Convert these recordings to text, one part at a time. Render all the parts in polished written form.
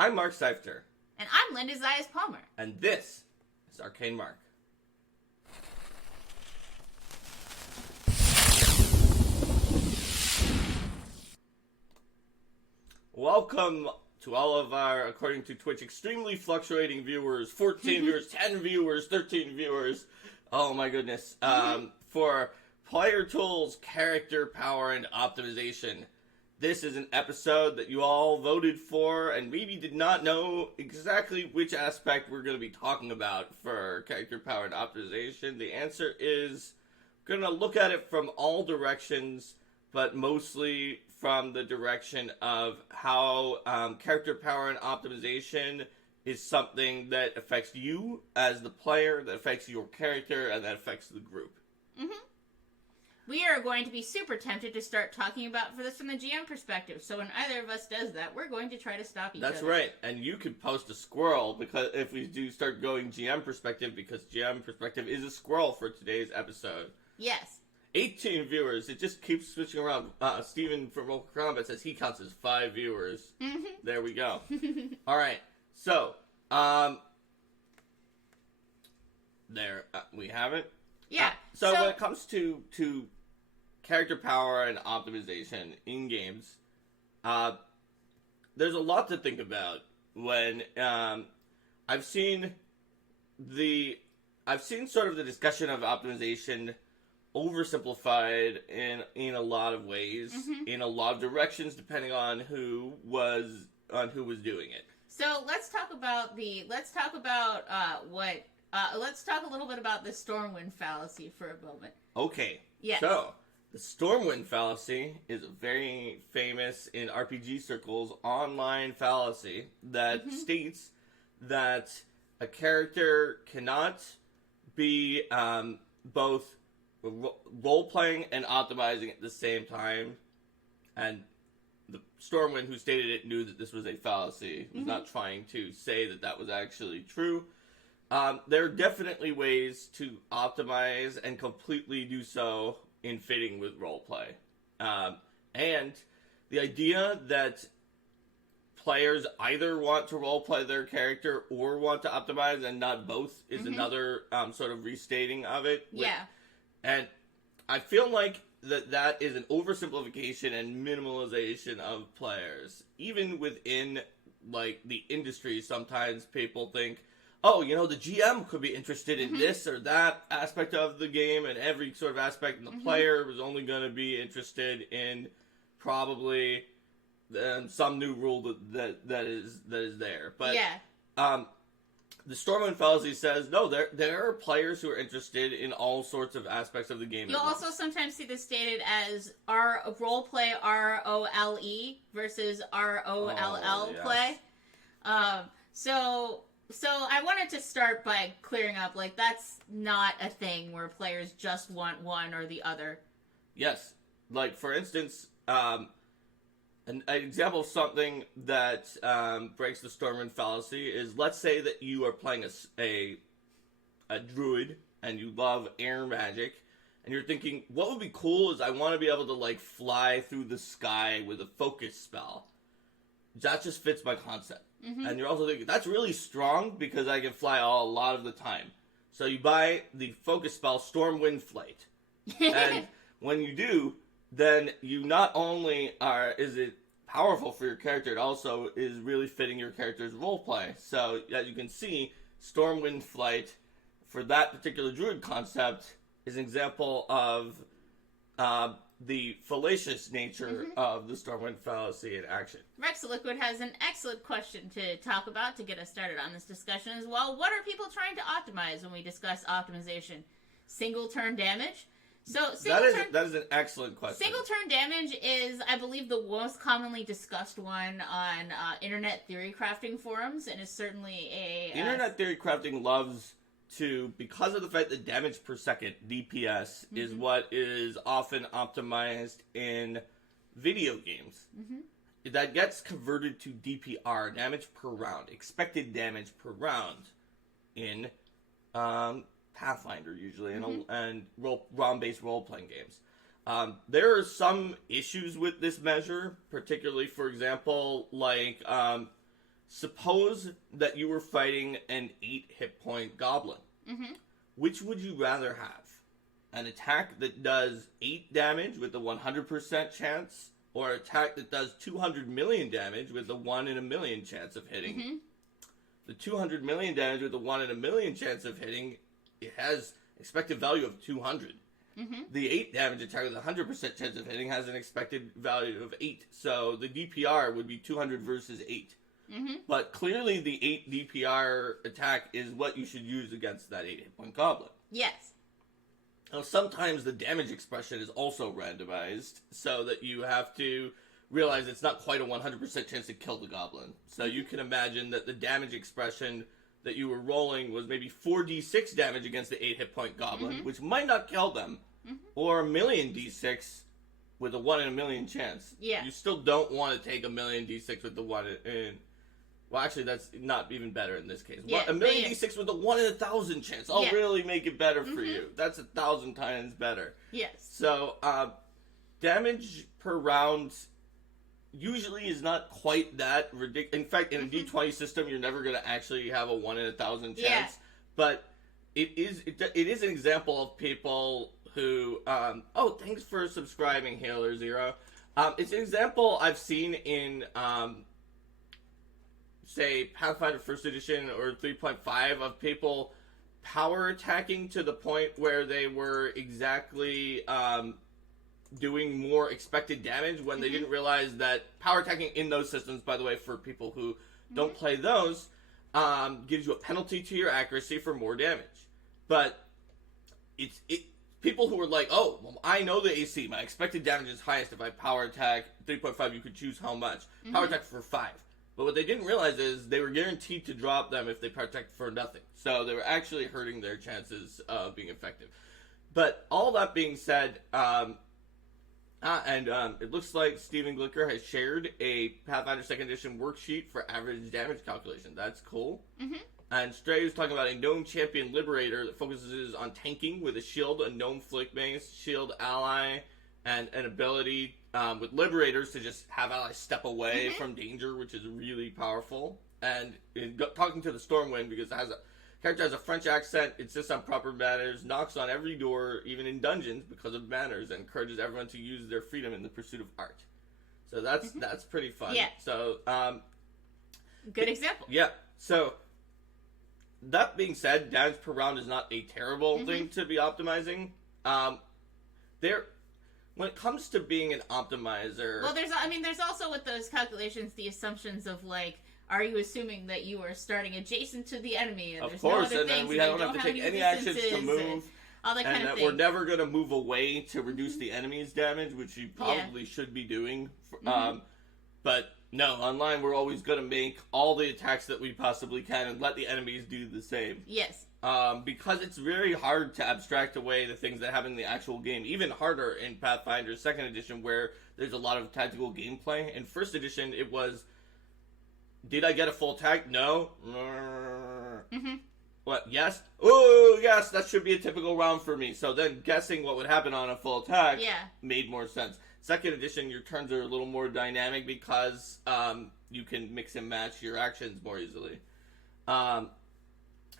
I'm Mark Seifter. And I'm Linda Zayas Palmer. And this is Arcane Mark. Welcome to all of our, according to Twitch, extremely fluctuating viewers. 14 viewers, 10 viewers, 13 viewers. Oh my goodness. For Player Tools, Character Power, and Optimization. This is an episode that you all voted for and maybe did not know exactly which aspect we're going to be talking about for Character Power and Optimization. The answer is, we're going to look at it from all directions, but mostly from the direction of how Character Power and Optimization is something that affects you as the player, that affects your character, and that affects the group. Mm-hmm. We are going to be super tempted to start talking about for this from the GM perspective. So when either of us does that, we're going to try to stop each other. That's right. And you could post a squirrel because if we do start going GM perspective, because GM perspective is a squirrel for today's episode. Yes. 18 viewers. It just keeps switching around. Steven from Local Combat says he counts as 5 viewers. Mm-hmm. There we go. All right. So, there we have it. Yeah. So when it comes to character power and optimization in games, there's a lot to think about. When I've seen sort of the discussion of optimization oversimplified in a lot of ways, in a lot of directions, depending on who was doing it. So let's talk about let's talk a little bit about the Stormwind fallacy for a moment. Okay. Yes. So, the Stormwind fallacy is a very famous in RPG circles online fallacy that states that a character cannot be both role-playing and optimizing at the same time. And the Stormwind who stated it knew that this was a fallacy, was not trying to say that that was actually true. There are definitely ways to optimize and completely do so in fitting with roleplay. And the idea that players either want to roleplay their character or want to optimize and not both is another sort of restating of it. Yeah. And I feel like that is an oversimplification and minimalization of players. Even within, like, the industry, sometimes people think, oh, you know, the GM could be interested in this or that aspect of the game and every sort of aspect, and the player was only going to be interested in probably some new rule that is there. But yeah. The Stormwind fallacy says, no, there are players who are interested in all sorts of aspects of the game. You'll also sometimes see this stated as roleplay ROLE versus ROLL play. So I wanted to start by clearing up, like, that's not a thing where players just want one or the other. Yes. Like, for instance, an example of something that breaks the Stormwind fallacy is, let's say that you are playing a druid and you love air magic, and you're thinking, what would be cool is I want to be able to, like, fly through the sky with a focus spell. That just fits my concept. And you're also thinking, that's really strong because I can fly a lot of the time. So you buy the focus spell Stormwind Flight. And when you do, then you not only is it powerful for your character, it also is really fitting your character's roleplay. So as you can see, Stormwind Flight, for that particular druid concept, is an example of the fallacious nature of the Stormwind fallacy in action. Rex Liquid has an excellent question to talk about to get us started on this discussion as well. What are people trying to optimize when we discuss optimization? Single turn damage? So that is an excellent question. Single turn damage is, I believe, the most commonly discussed one on Internet Theory Crafting forums, and is certainly a... Internet Theory Crafting loves to, because of the fact that damage per second, DPS, is what is often optimized in video games. That gets converted to DPR, damage per round, expected damage per round, in Pathfinder usually, and ROM-based role-playing games. There are some issues with this measure, particularly, for example, like suppose that you were fighting an 8 hit point goblin. Mm-hmm. Which would you rather have? An attack that does 8 damage with a 100% chance, or an attack that does 200 million damage with a 1 in a million chance of hitting? Mm-hmm. The 200 million damage with a 1 in a million chance of hitting, it has expected value of 200. Mm-hmm. The 8 damage attack with a 100% chance of hitting has an expected value of 8. So the DPR would be 200 versus 8. Mm-hmm. But clearly the 8 DPR attack is what you should use against that 8 hit point goblin. Yes. Now, sometimes the damage expression is also randomized, so that you have to realize it's not quite a 100% chance to kill the goblin. So you can imagine that the damage expression that you were rolling was maybe 4d6 damage against the 8 hit point goblin, Mm-hmm. which might not kill them, or a million d6 with a 1 in a million chance. Yeah. You still don't want to take a million d6 with the 1 in... Well, actually, that's not even better in this case. Yeah, A million but yeah. d6 with a 1 in 1,000 chance. I'll Yeah. really make it better for Mhm. you. That's 1,000 times better. Yes. So, damage per round usually is not quite that ridiculous. In fact, in a D20 system, you're never going to actually have a 1 in 1,000 chance. Yeah. But it is an example of people who... oh, thanks for subscribing, Hailer Zero. It's an example I've seen in... say, Pathfinder 1st Edition or 3.5 of people power attacking to the point where they were exactly doing more expected damage when they didn't realize that power attacking in those systems, by the way, for people who don't play those, gives you a penalty to your accuracy for more damage. But people who are like, oh, well, I know the AC, my expected damage is highest if I power attack 3.5, you could choose how much. Power attack for 5. But what they didn't realize is they were guaranteed to drop them if they protect for nothing. So they were actually hurting their chances of being effective. But all that being said, it looks like Steven Glicker has shared a Pathfinder 2nd Edition worksheet for average damage calculation. That's cool. Mm-hmm. And Stray was talking about a gnome champion liberator that focuses on tanking with a shield, a gnome flick base, shield ally, and an ability with liberators to just have allies step away from danger, which is really powerful. And talking to the Stormwind, because it has character has a French accent, insists on proper manners, knocks on every door, even in dungeons, because of manners, and encourages everyone to use their freedom in the pursuit of art. So that's pretty fun. Yeah. So Good example. yeah. So that being said, damage per round is not a terrible thing to be optimizing. When it comes to being an optimizer, Well, there's also with those calculations the assumptions of like, are you assuming that you are starting adjacent to the enemy? And of there's course, no other and then things, we and don't they have to take any any actions to distances move. and all that kind And of that thing. we're never going to move away to reduce the enemy's damage, which you probably should be doing. But no, online we're always going to make all the attacks that we possibly can and let the enemies do the same. Yes. Because it's very hard to abstract away the things that happen in the actual game. Even harder in Pathfinder 2nd Edition, where there's a lot of tactical gameplay. In 1st Edition, it was, did I get a full attack? No. What? Yes? Oh, yes, that should be a typical round for me. So then guessing what would happen on a full attack made more sense. 2nd Edition, your turns are a little more dynamic because you can mix and match your actions more easily.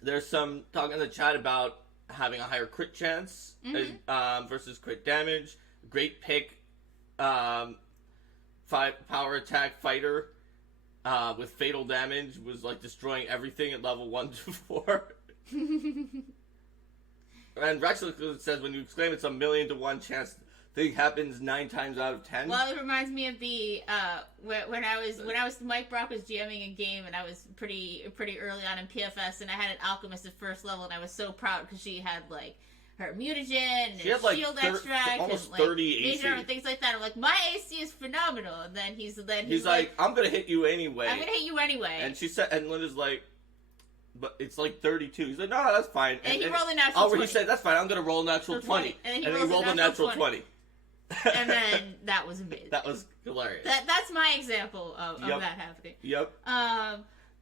There's some talk in the chat about having a higher crit chance versus crit damage. Great pick. Power attack fighter with fatal damage was like destroying everything at level 1 to 4. And Rex says when you exclaim it's a 1,000,000 to 1 chance, thing happens 9 times out of 10. Well, it reminds me of the when Mike Brock was GMing a game, and I was pretty early on in PFS, and I had an alchemist at first level, and I was so proud because she had like her mutagen and She had, like, shield extract almost and like 30 AC. major and things like that. I'm like, my AC is phenomenal, and then he's like, I'm gonna hit you anyway. I'm gonna hit you anyway. And she said, and Linda's like, but it's like 32. He's like, no, that's fine. And he rolled a natural 20. He said, that's fine. I'm gonna roll a natural 20. And he rolled a natural 20. And then that was amazing. That was hilarious. That's my example of that happening. Yep.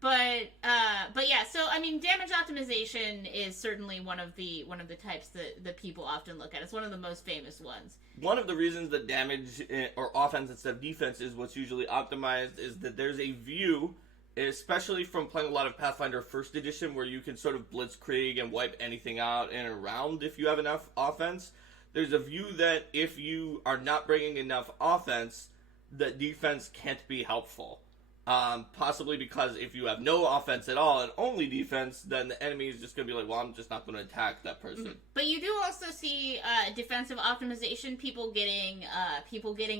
But yeah, so I mean, damage optimization is certainly one of the types that people often look at. It's one of the most famous ones. One of the reasons that damage or offense instead of defense is what's usually optimized is that there's a view especially from playing a lot of Pathfinder First Edition, where you can sort of blitzkrieg and wipe anything out in a round if you have enough offense. There's a view that if you are not bringing enough offense, that defense can't be helpful. Possibly because if you have no offense at all and only defense, then the enemy is just going to be like, well, I'm just not going to attack that person. But you do also see defensive optimization, people getting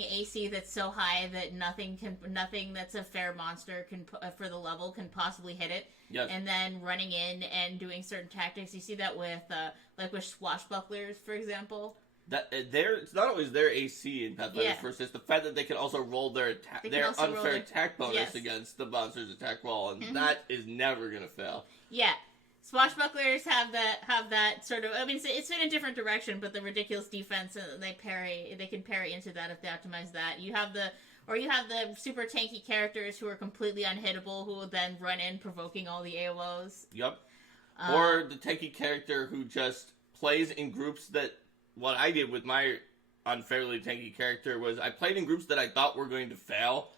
AC that's so high that nothing that's a fair monster can for the level can possibly hit it. Yes. And then running in and doing certain tactics. You see that with like with swashbucklers, for example. That it's not always their AC in Pathfinder First. It's the fact that they can also roll their unfair attack bonus against the monster's attack roll, and that is never going to fail. Yeah, swashbucklers have that sort of. I mean, it's in a different direction, but the ridiculous defense they can parry into that if they optimize that. You have the super tanky characters who are completely unhittable, who will then run in, provoking all the AOs. Yep. Or the tanky character who just plays in groups that. What I did with my unfairly tanky character was I played in groups that I thought were going to fail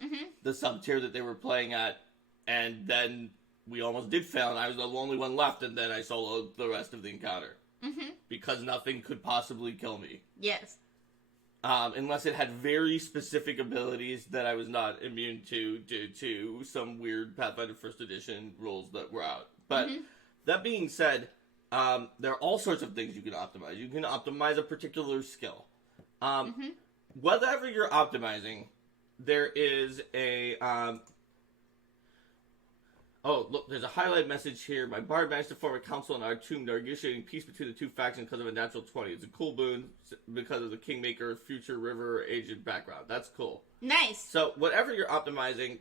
the sub-tier that they were playing at, and then we almost did fail, and I was the only one left, and then I soloed the rest of the encounter. Because nothing could possibly kill me. Yes. Unless it had very specific abilities that I was not immune to due to some weird Pathfinder First Edition rules that were out. But that being said... there are all sorts of things you can optimize. You can optimize a particular skill. Whatever you're optimizing, there is a... oh, look, there's a highlight message here. My bard managed to form a council in our tomb negotiating peace between the two factions because of a natural 20. It's a cool boon because of the Kingmaker future river agent background. That's cool. Nice. So, whatever you're optimizing...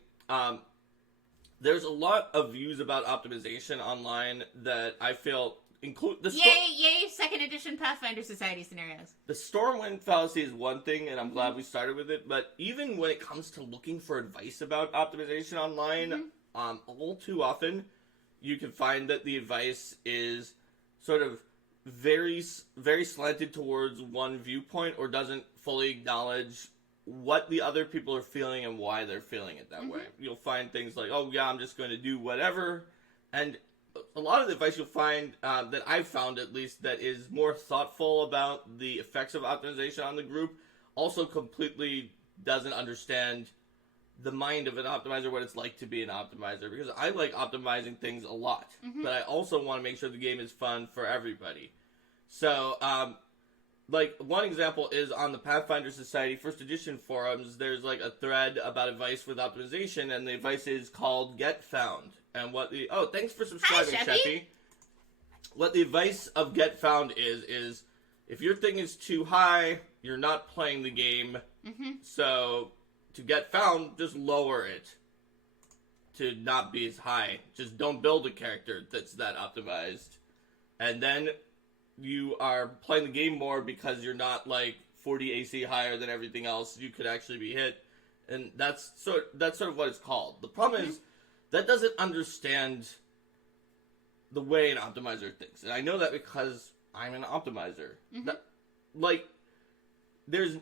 there's a lot of views about optimization online that I feel... Yay, second edition Pathfinder Society scenarios. The Stormwind fallacy is one thing, and I'm glad we started with it, but even when it comes to looking for advice about optimization online, all too often, you can find that the advice is sort of very, very slanted towards one viewpoint, or doesn't fully acknowledge what the other people are feeling and why they're feeling it that way. You'll find things like, oh yeah, I'm just going to do whatever, and... a lot of the advice you'll find, that I've found at least, that is more thoughtful about the effects of optimization on the group, also completely doesn't understand the mind of an optimizer, what it's like to be an optimizer, because I like optimizing things a lot, but I also want to make sure the game is fun for everybody. So, like, one example is on the Pathfinder Society First Edition forums, there's, like, a thread about advice with optimization, and the advice is called Get Found. And what the... oh, thanks for subscribing, Sheppy. What the advice of Get Found is if your thing is too high, you're not playing the game. So, to get found, just lower it to not be as high. Just don't build a character that's that optimized. And then... you are playing the game more because you're not, like, 40 AC higher than everything else. You could actually be hit. And that's sort of what it's called. The problem is, that doesn't understand the way an optimizer thinks. And I know that because I'm an optimizer. That, like, there's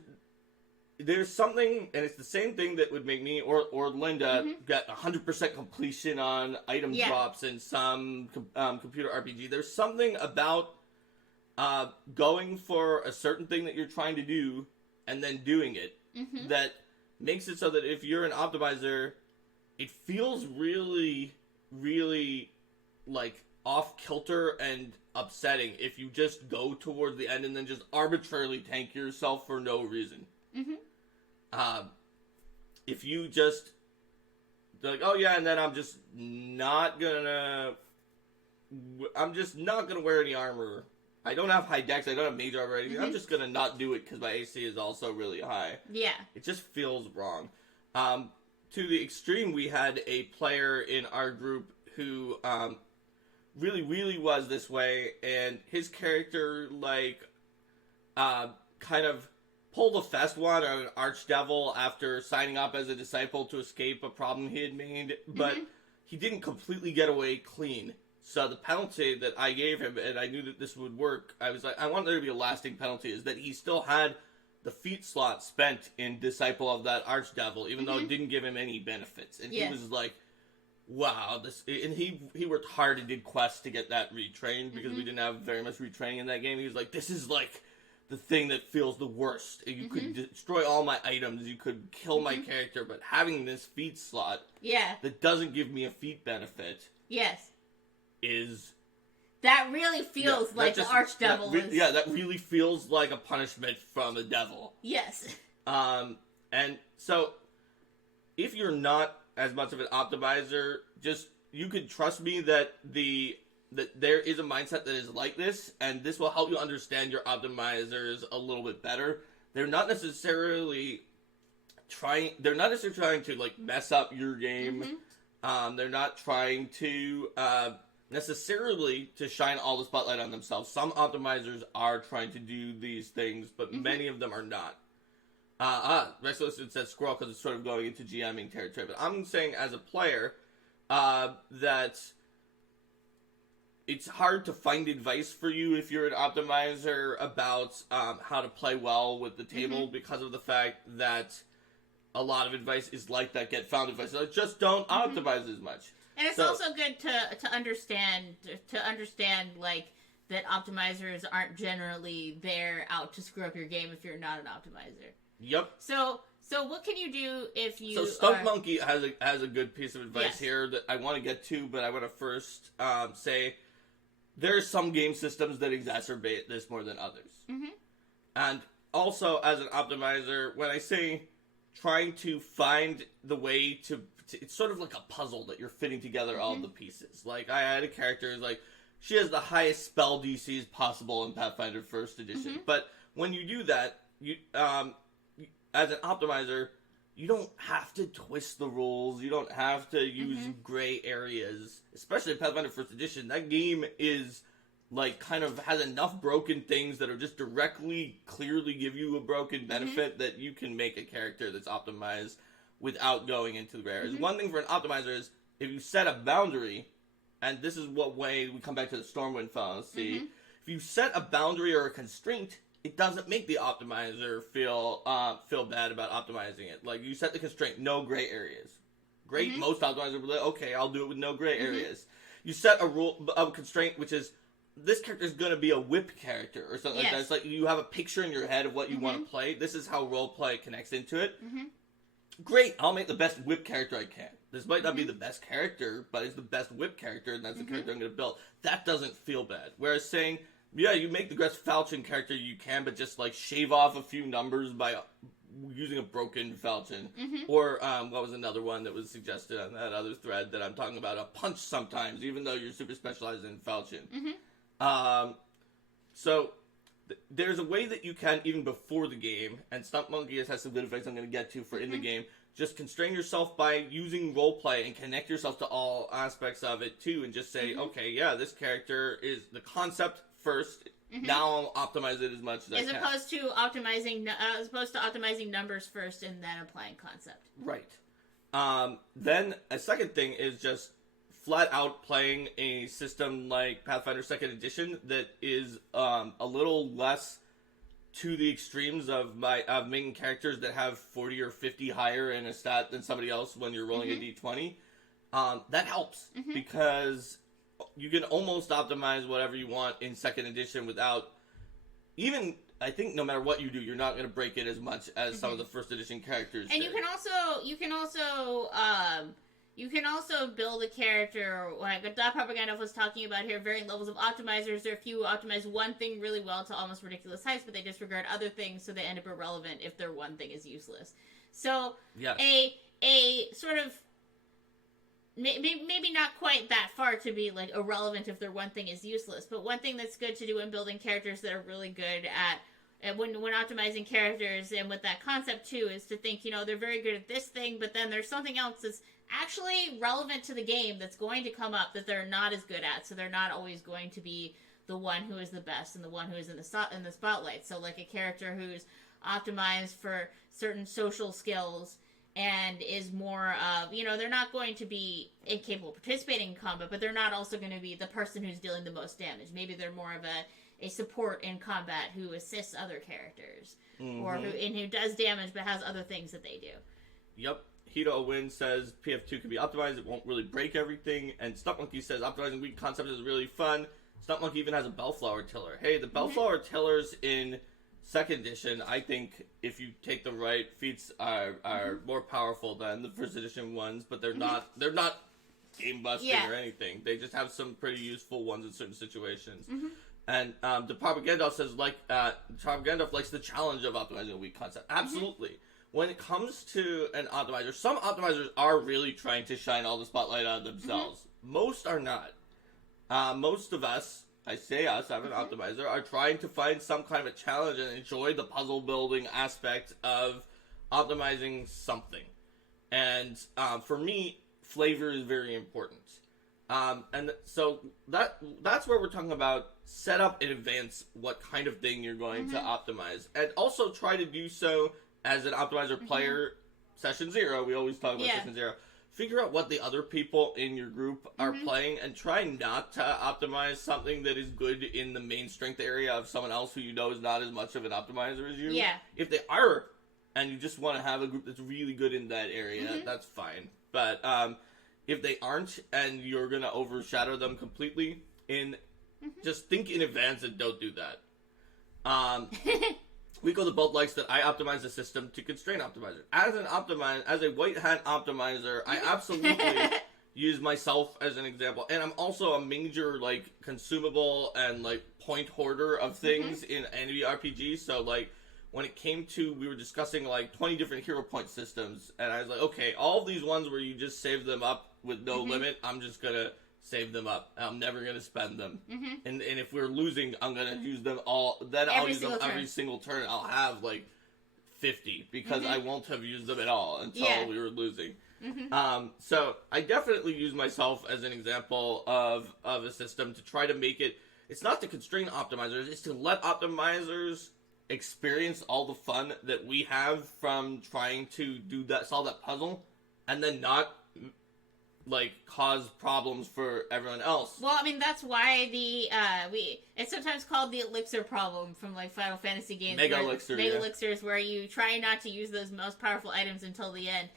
something, and it's the same thing that would make me or Linda get 100% completion on item drops in some computer RPG. There's something about... going for a certain thing that you're trying to do and then doing it that makes it so that if you're an optimizer, it feels really, really, like, off-kilter and upsetting if you just go towards the end and then just arbitrarily tank yourself for no reason. If you just, like, oh yeah, and then I'm just not gonna wear any armor. I don't have high dex, I don't have mage armor or anything. I'm just gonna not do it because my AC is also really high. Yeah. It just feels wrong. To the extreme, we had a player in our group who really, really was this way, and his character, like, kind of pulled a fast one on an archdevil after signing up as a disciple to escape a problem he had made, but he didn't completely get away clean. So the penalty that I gave him, and I knew that this would work, I was like, I want there to be a lasting penalty, is that he still had the feat slot spent in Disciple of that Archdevil, even though it didn't give him any benefits. And he was like, wow, this, and he worked hard and did quests to get that retrained because we didn't have very much retraining in that game. He was like, this is like the thing that feels the worst. You could destroy all my items, you could kill my character, but having this feat slot that doesn't give me a feat benefit is... That really feels like the Archdevil is... Yeah, that really feels like a punishment from the devil. Yes. And so, if you're not as much of an optimizer, you could trust me that there is a mindset that is like this, and this will help you understand your optimizers a little bit better. They're not necessarily trying to like mess up your game. They're not trying to necessarily to shine all the spotlight on themselves. Some optimizers are trying to do these things, but many of them are not. Rex Listed says Squirrel because it's sort of going into GMing territory, but I'm saying as a player that it's hard to find advice for you if you're an optimizer about how to play well with the table because of the fact that a lot of advice is like that get found advice. So just don't optimize as much. And it's also good to understand like that optimizers aren't generally there out to screw up your game if you're not an optimizer. Yep. So what can you do if you... So Stump Monkey has a good piece of advice here that I want to get to, but I want to first say there are some game systems that exacerbate this more than others. And also, as an optimizer, when I say trying to find the way to it's sort of like a puzzle that you're fitting together all the pieces. Like, I had a character, like, she has the highest spell DCs possible in Pathfinder 1st Edition. But when you do that, you as an optimizer, you don't have to twist the rules. You don't have to use gray areas. Especially in Pathfinder 1st Edition, that game is, like, kind of has enough broken things that are just directly, clearly give you a broken benefit that you can make a character that's optimized without going into the gray areas. One thing for an optimizer is, if you set a boundary, and this is what way we come back to the Stormwind fallacy, if you set a boundary or a constraint, it doesn't make the optimizer feel bad about optimizing it. Like, you set the constraint, no gray areas. Great, most optimizers will be like, okay, I'll do it with no gray areas. You set a constraint, which is, this character is going to be a whip character, or something like that. It's like, you have a picture in your head of what you want to play. This is how roleplay connects into it. Great, I'll make the best whip character I can. This might not be the best character, but it's the best whip character, and that's the character I'm going to build. That doesn't feel bad. Whereas saying, yeah, you make the best Falchion character you can, but just, like, shave off a few numbers by using a broken Falchion. Or, what was another one that was suggested on that other thread that I'm talking about? A punch sometimes, even though you're super specialized in Falchion. So, there's a way that you can, even before the game, and Stump Monkey has some good advice I'm going to get to for in the game, just constrain yourself by using roleplay and connect yourself to all aspects of it, too, and just say, okay, yeah, this character is the concept first, now I'll optimize it as much as I can. As opposed to optimizing numbers first and then applying concept. Right. Then, a second thing is just flat out playing a system like Pathfinder 2nd Edition that is a little less to the extremes of making characters that have 40 or 50 higher in a stat than somebody else when you're rolling a d20. That helps because you can almost optimize whatever you want in 2nd Edition without even... I think no matter what you do, you're not going to break it as much as some of the 1st Edition characters and did. You can also build a character, like Dot Propaganda was talking about here, varying levels of optimizers. There are a few who optimize one thing really well to almost ridiculous heights, but they disregard other things, so they end up irrelevant if their one thing is useless. So, a sort of, maybe not quite that far to be, like, irrelevant if their one thing is useless, but one thing that's good to do in building characters that are really good at when optimizing characters, and with that concept, too, is to think, you know, they're very good at this thing, but then there's something else that's actually relevant to the game that's going to come up that they're not as good at, so they're not always going to be the one who is the best and the one who is in the spotlight. So, like, a character who's optimized for certain social skills and is more of, you know, they're not going to be incapable of participating in combat, but they're not also going to be the person who's dealing the most damage. Maybe they're more of a support in combat who assists other characters, or who does damage but has other things that they do. Yep. Hito Win says PF2 can be optimized. It won't really break everything. And Stump Monkey says optimizing weak concepts is really fun. Stump Monkey even has a Bellflower Tiller. Hey, the Bellflower Tillers in 2nd edition, I think if you take the right feats are more powerful than the 1st edition ones, but they're not game busting or anything. They just have some pretty useful ones in certain situations. And the Propagandolf says Propagandolf likes the challenge of optimizing a weak concept. Absolutely. When it comes to an optimizer, some optimizers are really trying to shine all the spotlight on themselves. Most are not. Most of us, I say us, I'm an optimizer, are trying to find some kind of a challenge and enjoy the puzzle building aspect of optimizing something. And for me, flavor is very important. And so that's where we're talking about set up in advance what kind of thing you're going to optimize. And also try to do so as an optimizer player. Session 0, we always talk about Session 0. Figure out what the other people in your group are playing and try not to optimize something that is good in the main strength area of someone else who you know is not as much of an optimizer as you. Yeah. If they are, and you just want to have a group that's really good in that area, that's fine. But if they aren't and you're going to overshadow them completely, just think in advance and don't do that. Rico the Bolt likes that I optimize the system to constrain optimizer. As a white hat optimizer, I absolutely use myself as an example. And I'm also a major, consumable and, point hoarder of things in any RPG. So, when it came to, we were discussing, 20 different hero point systems. And I was like, okay, all of these ones where you just save them up with no limit, I'm just gonna save them up. I'm never gonna spend them. And if we're losing, I'm gonna use them all. Then I'll use them every single turn. I'll have 50 because I won't have used them at all until we were losing. So I definitely use myself as an example of a system to try to make it. It's not to constrain optimizers. It's to let optimizers experience all the fun that we have from trying to solve that puzzle, and then not cause problems for everyone else. Well, I mean, that's why it's sometimes called the elixir problem from Final Fantasy games. Mega elixir, elixirs where you try not to use those most powerful items until the end.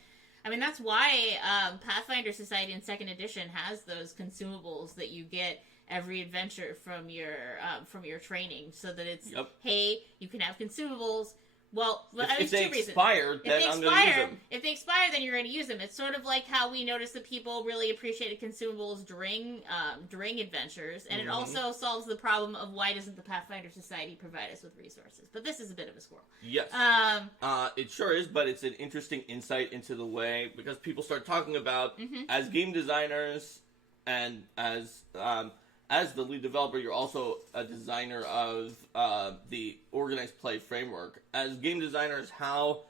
I mean, that's why Pathfinder Society in 2nd edition has those consumables that you get every adventure from your training, so that it's hey, you can have consumables. Well, if they expire, then I'm going to use them. If they expire, then you're going to use them. It's sort of like how we noticed that people really appreciated consumables during adventures, and it also solves the problem of why doesn't the Pathfinder Society provide us with resources? But this is a bit of a squirrel. Yes. It sure is, but it's an interesting insight into the way, because people start talking about, as game designers and as the lead developer, you're also a designer of the organized play framework. As game designers, how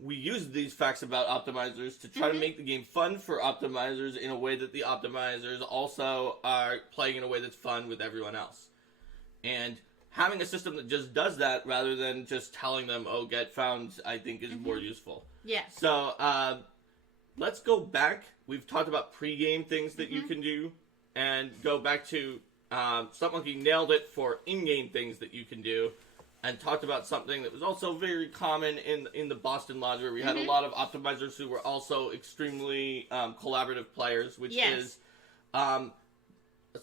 we use these facts about optimizers to try to make the game fun for optimizers in a way that the optimizers also are playing in a way that's fun with everyone else. And having a system that just does that rather than just telling them, oh, get found, I think is more useful. Yeah. So let's go back. We've talked about pre-game things that you can do, and go back to Stump Monkey nailed it for in-game things that you can do, and talked about something that was also very common in the Boston Lodge, where we had a lot of optimizers who were also extremely collaborative players, which is Stump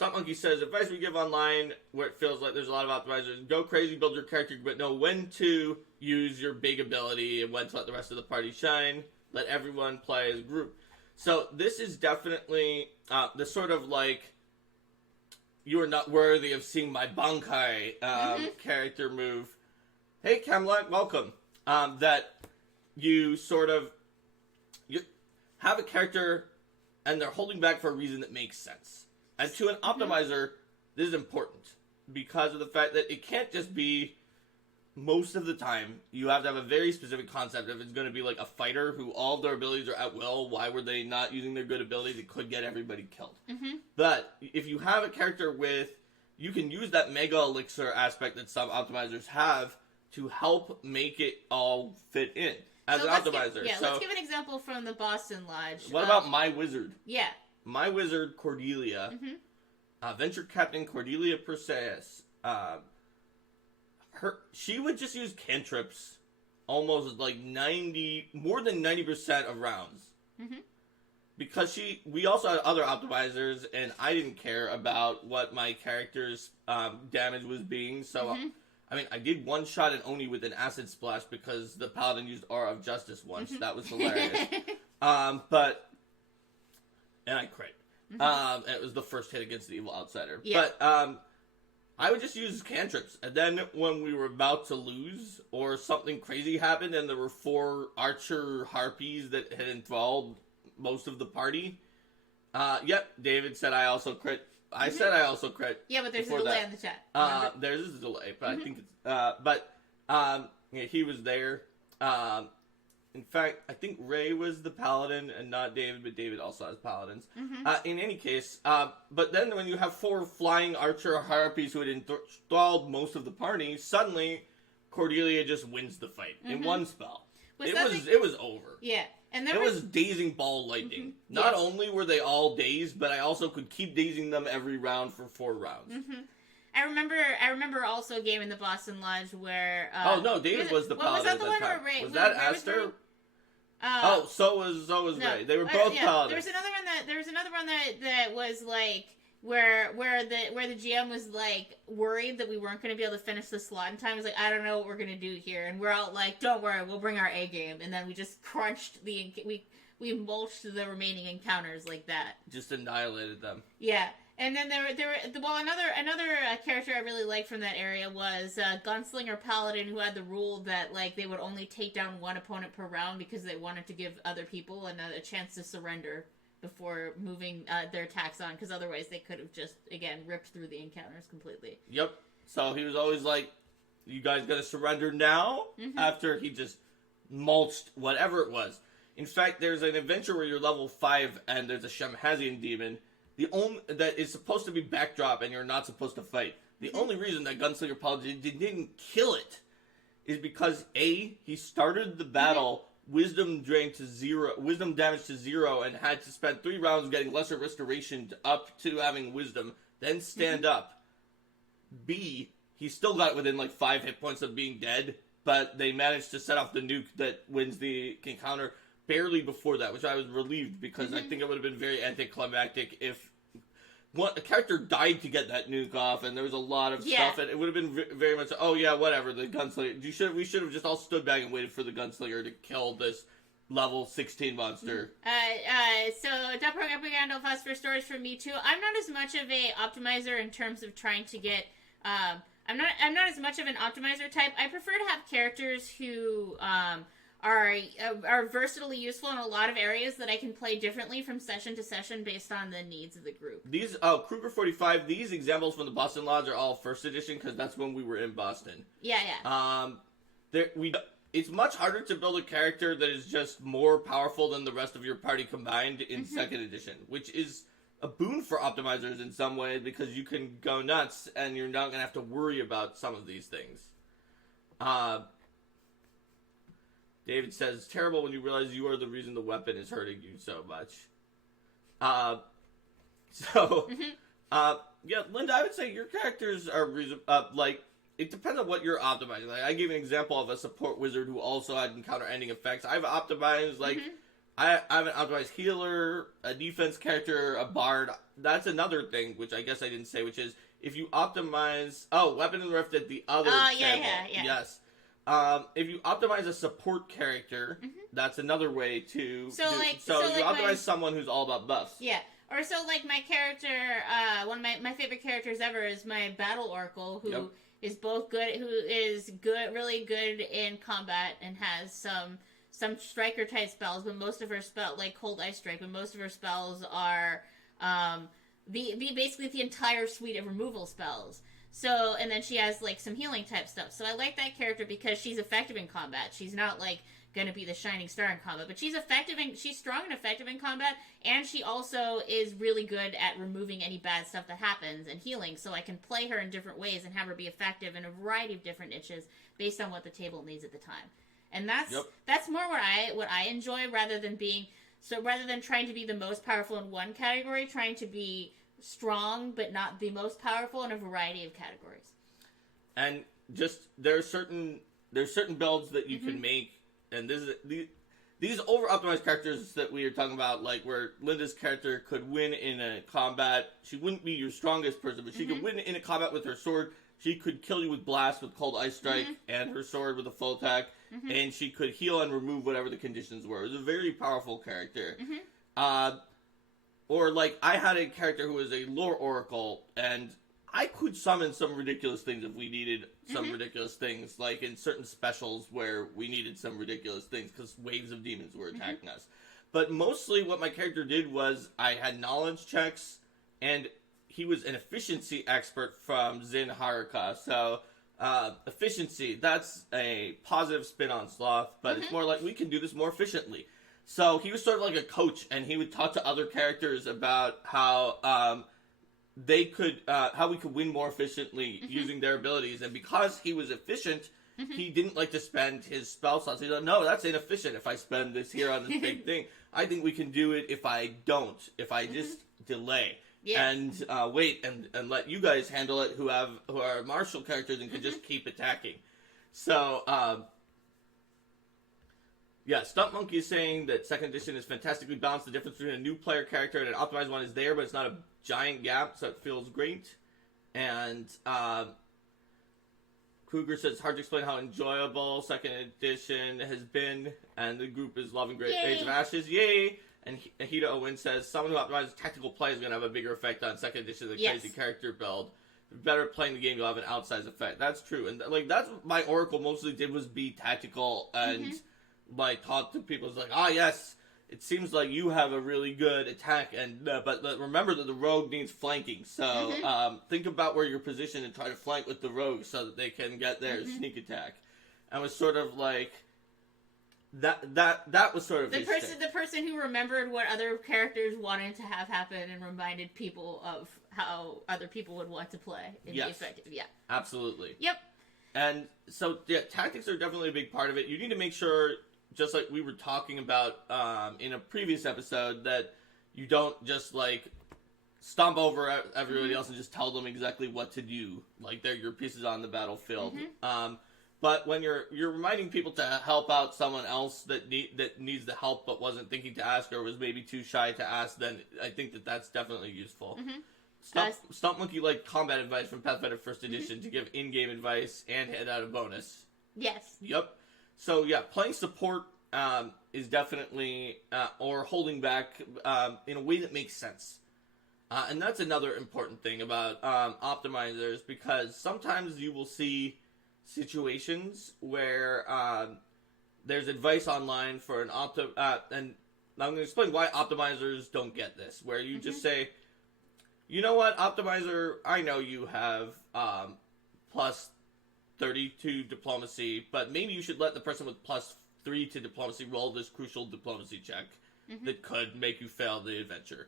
Monkey says, advice we give online where it feels like there's a lot of optimizers: go crazy, build your character, but know when to use your big ability and when to let the rest of the party shine. Let everyone play as a group. So this is definitely the sort of you are not worthy of seeing my Bankai character move. Hey, Camelot, welcome. That you you have a character and they're holding back for a reason that makes sense. And to an optimizer, this is important because of the fact that it can't just be, most of the time, you have to have a very specific concept. If it's going to be like a fighter who all of their abilities are at will, why were they not using their good abilities? It could get everybody killed. But if you have a character you can use that mega elixir aspect that some optimizers have to help make it all fit in as an optimizer. Let's give an example from the Boston Lodge. What about my wizard? Yeah. My wizard, Cordelia, Venture Captain Cordelia Perseus, she would just use cantrips almost more than 90% of rounds. Because we also had other optimizers, and I didn't care about what my character's damage was being, so... I mean, I did one shot an Oni with an acid splash because the paladin used Aura of Justice once. That was hilarious. And I crit. It was the first hit against the evil outsider. Yeah. But I would just use cantrips. And then when we were about to lose, or something crazy happened, and there were 4 archer harpies that had enthralled most of the party. Yep, David said I also crit. I said I also crit. Yeah, but there's a delay in the chat. There's a delay, but I think it's... yeah, he was there. In fact, I think Ray was the paladin and not David, but David also has paladins. In any case, but then when you have 4 flying archer harpies who had enthralled most of the party, suddenly Cordelia just wins the fight in one spell. It was over. Yeah. And it was dazing ball lightning. Not only were they all dazed, but I also could keep dazing them every round for 4 rounds. I remember also a game in the Boston Lodge where... oh, no, David was the paladin at that time. Was that Aster? So was Ray. They were both paladins. There was another one that was like... Where the GM was like worried that we weren't going to be able to finish the slot in time. He was like, I don't know what we're going to do here, and we're all like, don't worry, we'll bring our A game. And then we just crunched we mulched the remaining encounters like that. Just annihilated them. Yeah, and then there were another character I really liked from that area was Gunslinger Paladin, who had the rule that like they would only take down 1 opponent per round because they wanted to give other people a chance to surrender before moving their attacks on, because otherwise they could have just, again, ripped through the encounters completely. Yep. So he was always like, you guys gotta surrender now? After he just mulched whatever it was. In fact, there's an adventure where you're level 5 and there's a Shamhazian demon that is supposed to be backdrop and you're not supposed to fight. The only reason that Gunslinger Paladin didn't kill it is because A, he started the battle... wisdom damage to 0, and had to spend 3 rounds getting lesser restoration up to having wisdom, then stand up. B, he still got within like 5 hit points of being dead, but they managed to set off the nuke that wins the encounter barely before that, which I was relieved because I think it would have been very anticlimactic if a character died to get that nuke off, and there was a lot of stuff, and it would have been very much, oh yeah, whatever, the gunslinger. We should have just all stood back and waited for the gunslinger to kill this level 16 monster. So Propaganda for storage from me too. I'm not as much of a optimizer in terms of trying to get. I'm not as much of an optimizer type. I prefer to have characters who are versatilely useful in a lot of areas that I can play differently from session to session based on the needs of the group. These Kruger 45. These examples from the Boston Lodge are all first edition because that's when we were in Boston. Yeah. It's much harder to build a character that is just more powerful than the rest of your party combined in second edition, which is a boon for optimizers in some way because you can go nuts and you're not going to have to worry about some of these things. David says, it's terrible when you realize you are the reason the weapon is hurting you so much. Yeah, Linda, I would say your characters are, it depends on what you're optimizing. Like, I gave an example of a support wizard who also had encounter-ending effects. I've optimized, I have an optimized healer, a defense character, a bard. That's another thing, which I guess I didn't say, which is, if you optimize... Oh, Weapon and Rift at the other example. Yeah. Yes. If you optimize a support character, that's another way to... So you optimize someone who's all about buffs. Yeah. Or so, like, my character, one of my favorite characters ever is my Battle Oracle, who is both good, really good in combat and has some striker type spells, but most of her spells, like Cold Ice Strike, but most of her spells are, basically the entire suite of removal spells. So, and then she has, like, some healing type stuff. So I like that character because she's effective in combat. She's not, like, gonna be the shining star in combat, but she's strong and effective in combat, and she also is really good at removing any bad stuff that happens and healing, so I can play her in different ways and have her be effective in a variety of different niches based on what the table needs at the time. And that's more what I enjoy, rather than trying to be the most powerful in one category, trying to be strong but not the most powerful in a variety of categories. And just there's certain builds that you can make, and these these over-optimized characters that we are talking about, like where Linda's character could win in a combat. She wouldn't be your strongest person, but she could win in a combat with her sword. She could kill you with blast with cold ice strike and her sword with a full attack, and she could heal and remove whatever the conditions were. It was a very powerful character. Or like I had a character who was a lore oracle, and I could summon some ridiculous things if we needed some ridiculous things, like in certain specials where we needed some ridiculous things because waves of demons were attacking us. But mostly what my character did was I had knowledge checks, and he was an efficiency expert from Zin Haruka. So efficiency, that's a positive spin on sloth, but it's more like we can do this more efficiently. So he was sort of like a coach, and he would talk to other characters about how they could, how we could win more efficiently using their abilities. And because he was efficient, he didn't like to spend his spell slots. He said, "No, that's inefficient. If I spend this here on this big thing, I think we can do it. If I don't, if I just delay and wait and let you guys handle it, who are martial characters and can just keep attacking." So. Yeah, Stump Monkey is saying that second edition is fantastically balanced. The difference between a new player character and an optimized one is there, but it's not a giant gap, so it feels great. And Kruger says it's hard to explain how enjoyable second edition has been, and the group is loving Great Age of Ashes. Yay! And Hida Owen says someone who optimizes tactical play is going to have a bigger effect on second edition than crazy character build. Better at playing the game, you'll have an outsized effect. That's true, and like that's what my Oracle mostly did was be tactical and. Like talk to people, it's like, yes, it seems like you have a really good attack, and but remember that the rogue needs flanking, so think about where you're positioned and try to flank with the rogue so that they can get their sneak attack. And it was sort of like that was sort of the person who remembered what other characters wanted to have happen and reminded people of how other people would want to play and be effective. Yeah, absolutely. Yep. And so tactics are definitely a big part of it. You need to make sure, just like we were talking about in a previous episode, that you don't just like stomp over everybody else and just tell them exactly what to do, like they're your pieces on the battlefield. But when you're reminding people to help out someone else that needs the help but wasn't thinking to ask or was maybe too shy to ask, then I think that's definitely useful. Stump Monkey liked combat advice from Pathfinder First Edition to give in-game advice and hand out a bonus. Yes. Yep. So yeah, playing support is definitely or holding back in a way that makes sense, and that's another important thing about optimizers, because sometimes you will see situations where there's advice online for an and I'm going to explain why optimizers don't get this, where you just say, you know what, optimizer, I know you have plus 32 diplomacy, but maybe you should let the person with plus 3 to diplomacy roll this crucial diplomacy check that could make you fail the adventure.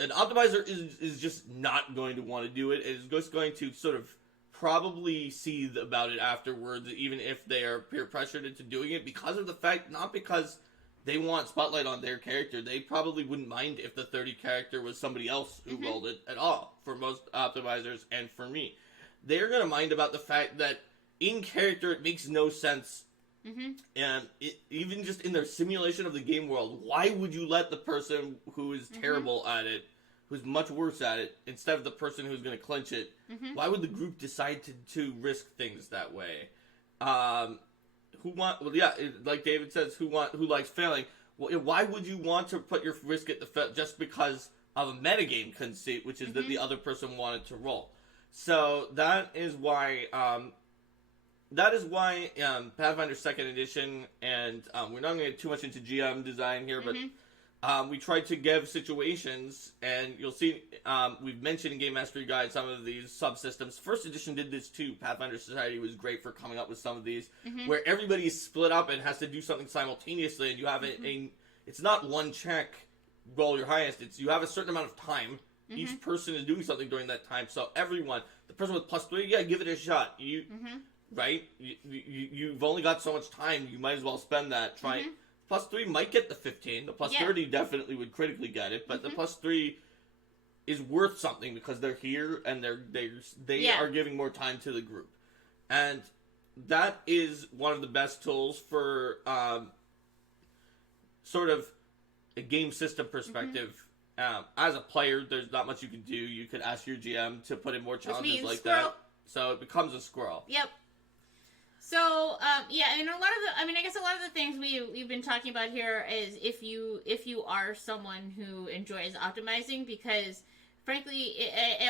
An optimizer is just not going to want to do it. It is just going to sort of probably seethe about it afterwards, even if they are peer pressured into doing it, because of the fact, not because they want spotlight on their character. They probably wouldn't mind if the 30 character was somebody else who rolled it at all, for most optimizers and for me. They're going to mind about the fact that in character it makes no sense. And even just in their simulation of the game world, why would you let the person who is terrible at it, who's much worse at it, instead of the person who's going to clinch it, why would the group decide to risk things that way? Like David says, who likes failing? Well, why would you want to put your risk at the just because of a metagame conceit, which is that the other person wanted to roll? So that is why Pathfinder 2nd Edition, and we're not going to get too much into GM design here, but we tried to give situations, and you'll see we've mentioned in Game Mastery Guide some of these subsystems. First Edition did this too. Pathfinder Society was great for coming up with some of these, where everybody is split up and has to do something simultaneously, and you have it's not one check, roll your highest, it's you have a certain amount of time. Each person is doing something during that time, so everyone, the person with plus 3, give it a shot. Right? You've only got so much time, you might as well spend that trying. Plus 3 might get the 15. The plus 30 definitely would critically get it, but the plus 3 is worth something because they're here and they are giving more time to the group. And that is one of the best tools for sort of a game system perspective, as a player, there's not much you can do. You could ask your GM to put in more challenges like squirrel. that. So it becomes a squirrel. Yep. So, yeah, I mean, I guess a lot of the things we've been talking about here is if you are someone who enjoys optimizing, because frankly,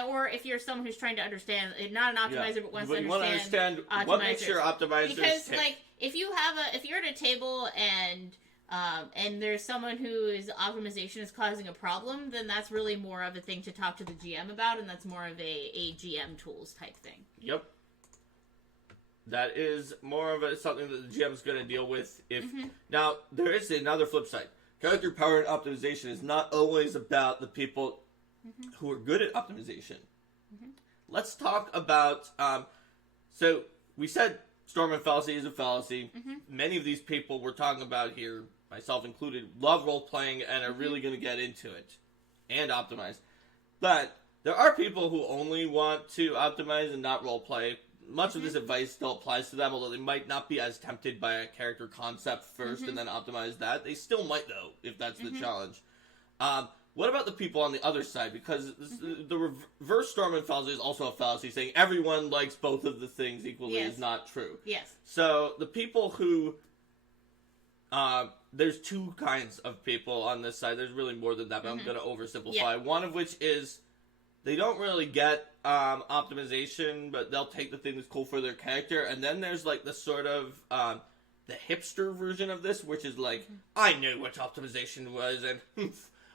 or if you're someone who's trying to understand, not an optimizer, but wants to understand what makes your optimizers because, tick. like, if you're at a table and there's someone whose optimization is causing a problem, then that's really more of a thing to talk to the GM about, and that's more of a GM tools type thing. Yep. That is more of something that the GM is going to deal with. Now, there is another flip side. Character power and optimization is not always about the people who are good at optimization. Let's talk about... so, we said Stormwind Fallacy is a fallacy. Many of these people we're talking about here, myself included, love role-playing and are really going to get into it and optimize. But there are people who only want to optimize and not role-play. Much of this advice still applies to them, although they might not be as tempted by a character concept first and then optimize that. They still might, though, if that's the challenge. What about the people on the other side? Because the reverse Stormwind fallacy is also a fallacy, saying everyone likes both of the things equally is not true. Yes. So the people who... there's two kinds of people on this side. There's really more than that, but I'm going to oversimplify. Yeah. One of which is they don't really get optimization, but they'll take the thing that's cool for their character. And then there's like the sort of the hipster version of this, which is like, I knew what optimization was, and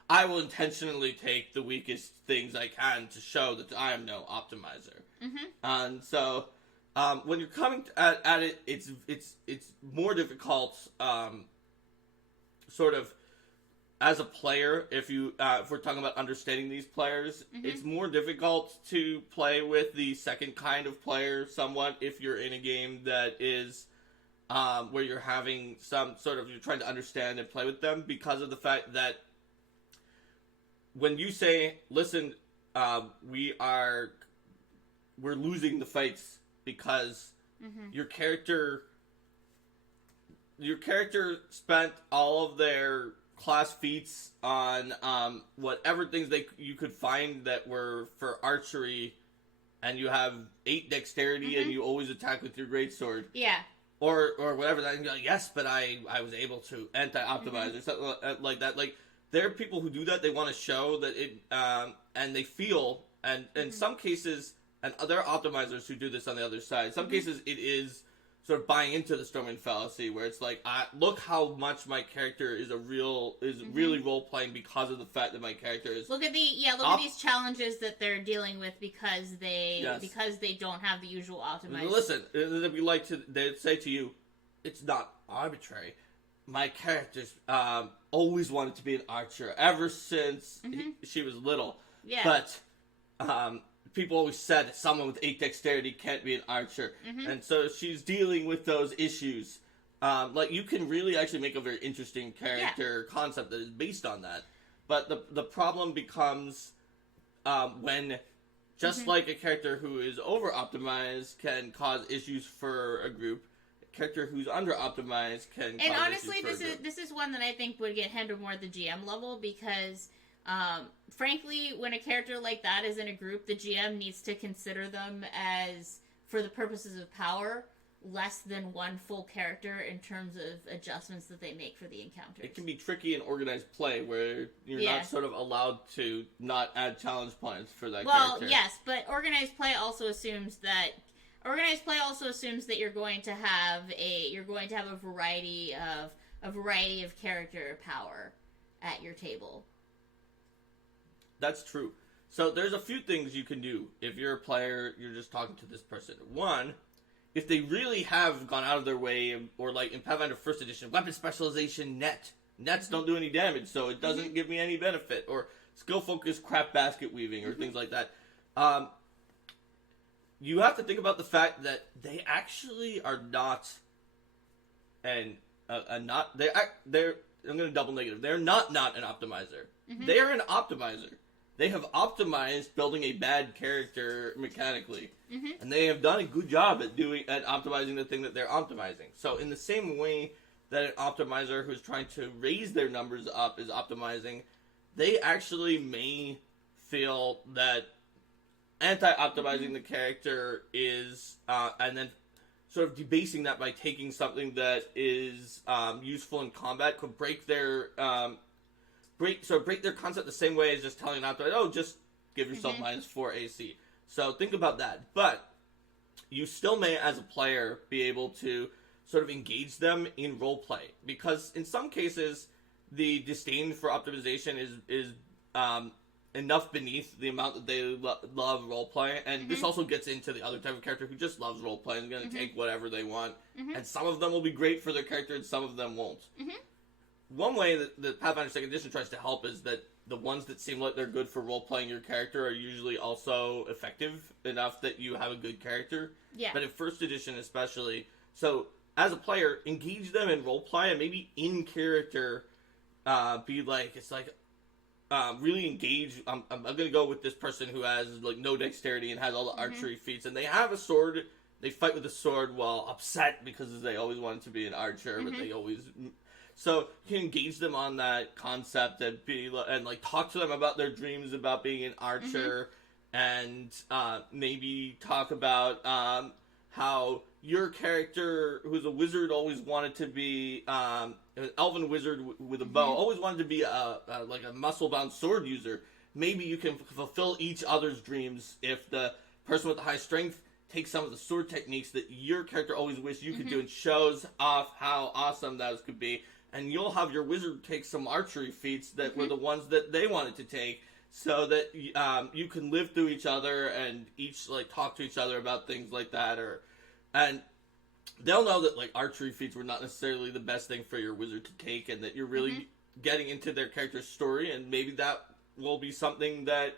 I will intentionally take the weakest things I can to show that I am no optimizer. And so when you're coming at it, it's more difficult, sort of, as a player, if we're talking about understanding these players, it's more difficult to play with the second kind of player somewhat if you're in a game that is where you're having some sort of, you're trying to understand and play with them, because of the fact that when you say, listen, we're losing the fights because your character spent all of their class feats on whatever things you could find that were for archery, and you have 8 dexterity and you always attack with your greatsword. Yeah. Or whatever that, and you're like, yes, but I was able to anti-optimize or something like that. Like, there are people who do that. They want to show that it, and they feel, and in some cases, and there are optimizers who do this on the other side. In some cases, it is sort of buying into the Stormwind fallacy, where it's like, look how much my character is really role playing because of the fact that my character is. Look at these challenges that they're dealing with because they don't have the usual optimizer. Listen, they'd say to you, it's not arbitrary. My character's always wanted to be an archer ever since she was little. Yeah. But people always said that someone with 8 dexterity can't be an archer. And so she's dealing with those issues. Like, you can really actually make a very interesting character concept that is based on that. But the problem becomes when, just like a character who is over-optimized can cause issues for a group, a character who's under-optimized can cause honestly, issues for a group. this is one that I think would get handled more at the GM level, because frankly, when a character like that is in a group, the GM needs to consider them as, for the purposes of power, less than one full character in terms of adjustments that they make for the encounters. It can be tricky in organized play where you're not sort of allowed to not add challenge points for that character. Well, yes, but organized play also assumes that you're going to have a variety of character power at your table. That's true. So there's a few things you can do if you're a player, you're just talking to this person. One, if they really have gone out of their way, or like in Pathfinder 1st Edition, weapon specialization nets don't do any damage, so it doesn't give me any benefit, or skill focused craft basket weaving, or things like that. You have to think about the fact that they actually are not, I'm going to double negative. They're not an optimizer. They are an optimizer. They have optimized building a bad character mechanically, and they have done a good job at optimizing the thing that they're optimizing. So in the same way that an optimizer who's trying to raise their numbers up is optimizing, they actually may feel that anti-optimizing the character is, and then sort of debasing that by taking something that is useful in combat could break their break their concept the same way as just telling an optimizer, oh, just give yourself -4 AC. So think about that. But you still may, as a player, be able to sort of engage them in roleplay, because in some cases the disdain for optimization is enough beneath the amount that they love roleplay, and this also gets into the other type of character who just loves roleplay and is going to take whatever they want, and some of them will be great for their character and some of them won't. One way that Pathfinder 2nd Edition tries to help is that the ones that seem like they're good for role-playing your character are usually also effective enough that you have a good character. Yeah. But in 1st edition especially, so as a player, engage them in roleplay and maybe in character, be like, it's like, really engage. I'm gonna go with this person who has like no dexterity and has all the archery feats, and they have a sword. They fight with a sword while upset because they always wanted to be an archer, but they always. So you can engage them on that concept and like talk to them about their dreams about being an archer, and maybe talk about how your character, who's a wizard, always wanted to be an elven wizard with a bow, always wanted to be like a muscle-bound sword user. Maybe you can fulfill each other's dreams if the person with the high strength takes some of the sword techniques that your character always wished you could do and shows off how awesome those could be. And you'll have your wizard take some archery feats that were the ones that they wanted to take, so that you can live through each other and each like talk to each other about things like that, and they'll know that like archery feats were not necessarily the best thing for your wizard to take, and that you're really getting into their character's story, and maybe that will be something that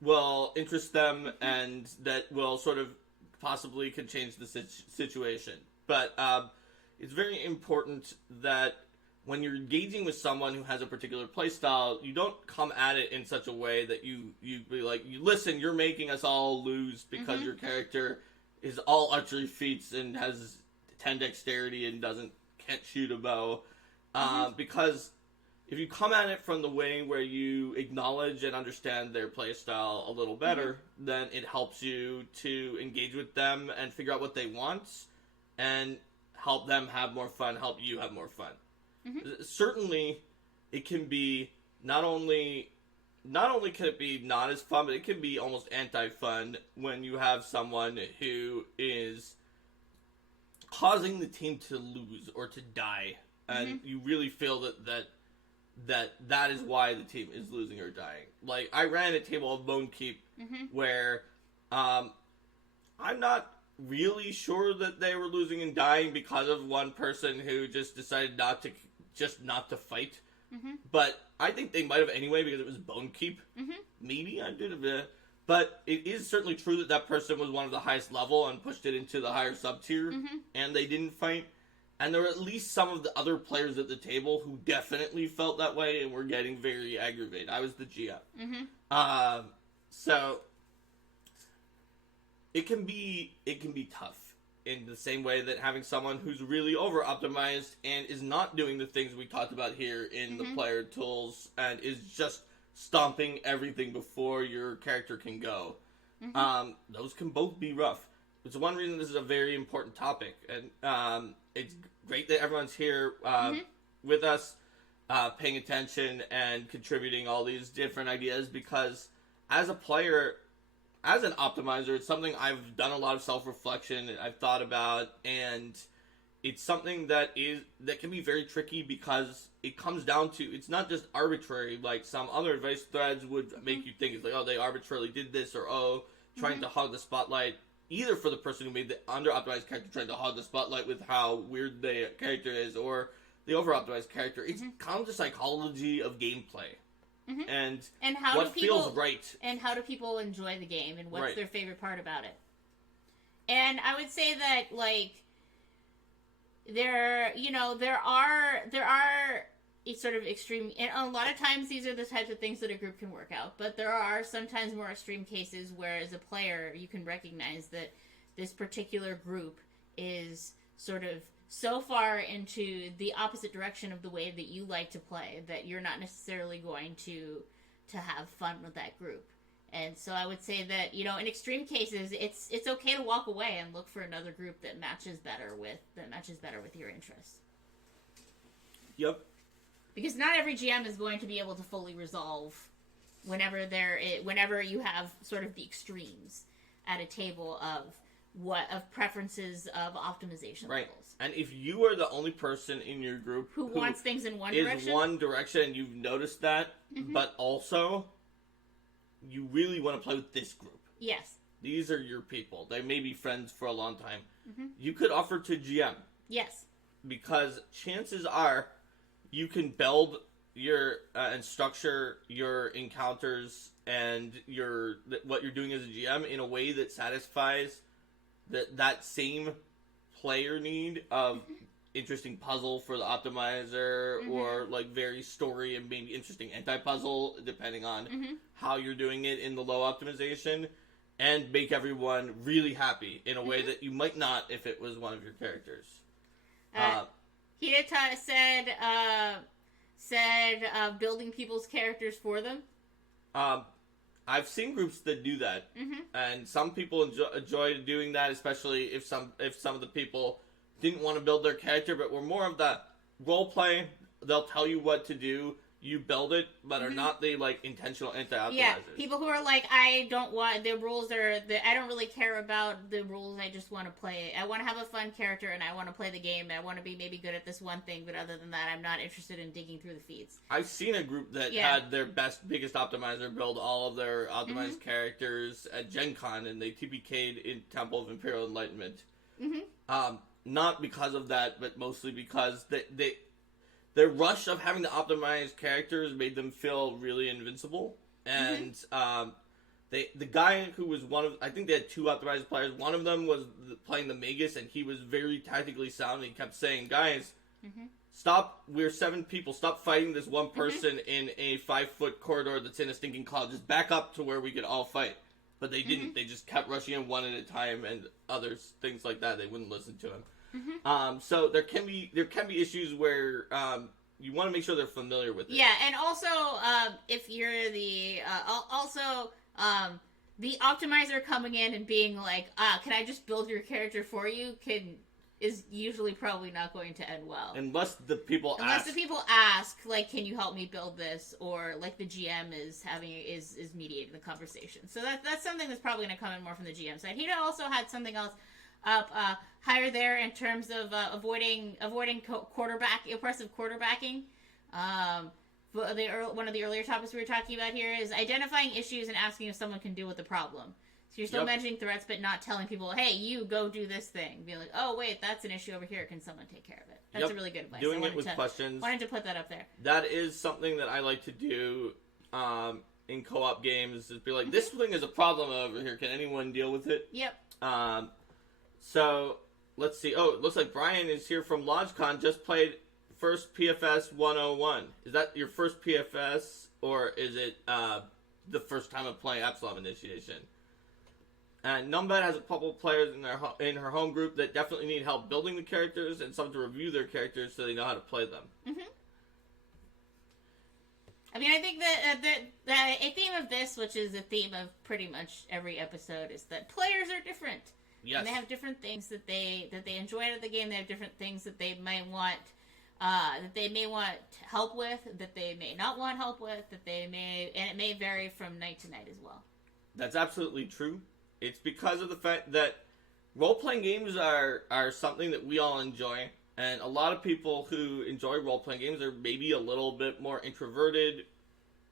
will interest them and that will sort of possibly can change the situation. But it's very important that when you're engaging with someone who has a particular playstyle, you don't come at it in such a way that you be like, you listen, you're making us all lose because your character is all archery feats and has 10 dexterity and can't shoot a bow. Because if you come at it from the way where you acknowledge and understand their playstyle a little better, then it helps you to engage with them and figure out what they want and help them have more fun, help you have more fun. Certainly, it can be not only can it be not as fun, but it can be almost anti-fun when you have someone who is causing the team to lose or to die, and you really feel that is why the team is losing or dying. Like, I ran a table of Bone Keep where I'm not really sure that they were losing and dying because of one person who just decided not to fight. But I think they might have anyway because it was Bone Keep. Maybe I did a bit. But it is certainly true that person was one of the highest level and pushed it into the higher sub-tier, and they didn't fight. And there were at least some of the other players at the table who definitely felt that way and were getting very aggravated. I was the GM. So it can be tough in the same way that having someone who's really over-optimized and is not doing the things we talked about here in the player tools and is just stomping everything before your character can go. Those can both be rough. It's one reason this is a very important topic, and it's great that everyone's here with us, paying attention and contributing all these different ideas, because as a player, as an optimizer, it's something I've done a lot of self-reflection, I've thought about, and it's something that can be very tricky because it comes down to, it's not just arbitrary like some other advice threads would make you think. It's like, oh, they arbitrarily did this, or oh, trying to hog the spotlight, either for the person who made the under-optimized character trying to hog the spotlight with how weird their character is, or the over-optimized character. It's kind of the psychology of gameplay. And how what do people, feels right. And how do people enjoy the game, and what's their favorite part about it? And I would say that, like, there are a sort of extreme, and a lot of times these are the types of things that a group can work out, but there are sometimes more extreme cases where, as a player, you can recognize that this particular group is sort of so far into the opposite direction of the way that you like to play that you're not necessarily going to have fun with that group. And so I would say that, you know, in extreme cases, it's okay to walk away and look for another group that matches better with your interests. Yep. Because not every GM is going to be able to fully resolve whenever you have sort of the extremes at a table of preferences of optimization right. levels. And if you are the only person in your group who wants things in one direction, and you've noticed that, but also you really want to play with this group. Yes. These are your people. They may be friends for a long time. You could offer to GM. Yes. Because chances are you can build your and structure your encounters and what you're doing as a GM in a way that satisfies that same player need of interesting puzzle for the optimizer or like very story and maybe interesting anti-puzzle depending on how you're doing it in the low optimization, and make everyone really happy in a way that you might not if it was one of your characters. Hideta said building people's characters for them. I've seen groups that do that, and some people enjoy doing that, especially if some of the people didn't want to build their character, but were more of the role play. They'll tell you what to do, you build it, but are not the like intentional anti-optimizers. Yeah, people who are like, I don't want the rules I don't really care about the rules. I just want to play it. I want to have a fun character, and I want to play the game. I want to be maybe good at this one thing, but other than that, I'm not interested in digging through the feeds. I've seen a group that had their biggest optimizer build all of their optimized characters at Gen Con, and they TPK'd in Temple of Imperial Enlightenment. Not because of that, but mostly because their rush of having to optimize characters made them feel really invincible. And the guy who was I think they had two optimized players. One of them was playing the Magus, and he was very tactically sound. He kept saying, guys, stop, we're 7 people, stop fighting this one person in a 5-foot corridor that's in a stinking cloud. Just back up to where we could all fight. But they didn't. They just kept rushing in one at a time, and things like that. They wouldn't listen to him. So there can be issues where you want to make sure they're familiar with it. Yeah, and also if you're the the optimizer coming in and being like, can I just build your character for you? Is usually probably not going to end well. Unless the people ask, like, can you help me build this? Or, like, the GM is mediating the conversation. So that's something that's probably going to come in more from the GM side. He also had something else up higher there in terms of avoiding oppressive quarterbacking. One of the earlier topics we were talking about here is identifying issues and asking if someone can deal with the problem. So you're still mentioning threats, but not telling people, hey, you go do this thing. Be like, oh, wait, that's an issue over here. Can someone take care of it? That's a really good advice. Doing it with questions. Wanted to put that up there. That is something that I like to do in co-op games. Is be like, this thing is a problem over here. Can anyone deal with it? Yep. So, let's see. Oh, it looks like Brian is here from LodgeCon. Just played first PFS 101. Is that your first PFS, or is it the first time of playing Absalom Initiation? And Numbat has a couple players in her home group that definitely need help building the characters and some to review their characters so they know how to play them. I mean, I think that a theme of this, which is a theme of pretty much every episode, is that players are different. Yes. And they have different things that they enjoy out of the game. They have different things that they may want help with, that they may not want help with, and it may vary from night to night as well. That's absolutely true. It's because of the fact that role-playing games are something that we all enjoy, and a lot of people who enjoy role-playing games are maybe a little bit more introverted.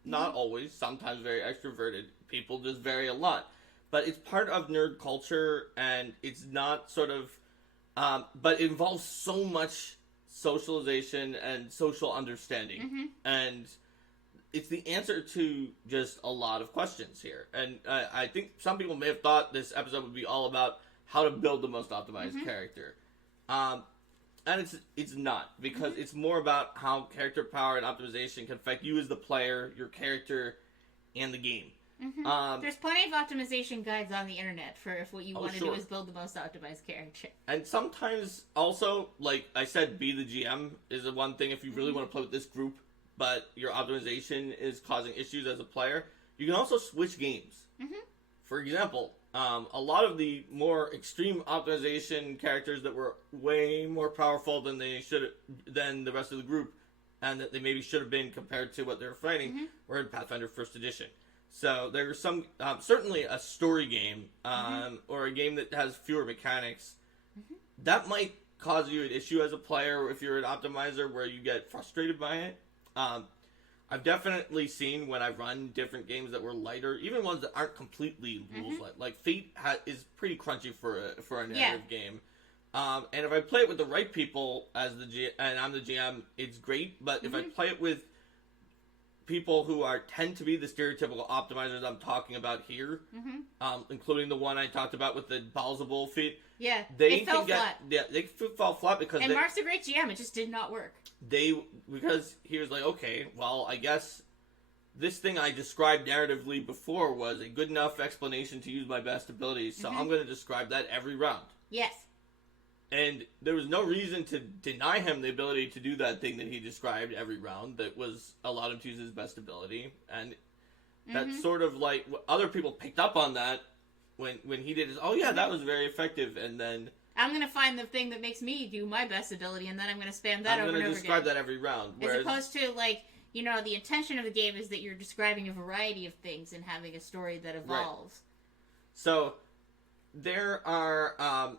Not always, sometimes very extroverted. People just vary a lot. But it's part of nerd culture, and it's not sort of... but it involves so much socialization and social understanding. And it's the answer to just a lot of questions here. And I think some people may have thought this episode would be all about how to build the most optimized character. And it's not, because it's more about how character power and optimization can affect you as the player, your character, and the game. There's plenty of optimization guides on the internet for if what you want to do sure. is build the most optimized character. And sometimes also, like I said, be the GM is the one thing if you really want to play with this group, but your optimization is causing issues as a player. You can also switch games. For example, a lot of the more extreme optimization characters that were way more powerful than than the rest of the group, and that they maybe should have been compared to what they were fighting, were in Pathfinder First Edition. So there was some, certainly a story game, or a game that has fewer mechanics, that might cause you an issue as a player if you're an optimizer where you get frustrated by it. I've definitely seen when I've run different games that were lighter, even ones that aren't completely rules light. Like Fate is pretty crunchy for a narrative game. And if I play it with the right people and I'm the GM, it's great. But if I play it with people who tend to be the stereotypical optimizers I'm talking about here, including the one I talked about with the balls of bull feet. Yeah, They fell flat. Yeah, they fall flat because And Mark's a great GM, it just did not work. Because he was like, okay, well, I guess this thing I described narratively before was a good enough explanation to use my best abilities, so I'm going to describe that every round. Yes. And there was no reason to deny him the ability to do that thing that he described every round that allowed him to use his best ability. And that's sort of like, other people picked up on that when he did his, oh yeah, that was very effective, and then I'm going to find the thing that makes me do my best ability, and then I'm going to spam that over and over again. I'm going to describe that every round. As opposed to, like, you know, the intention of the game is that you're describing a variety of things and having a story that evolves. Right. So, there are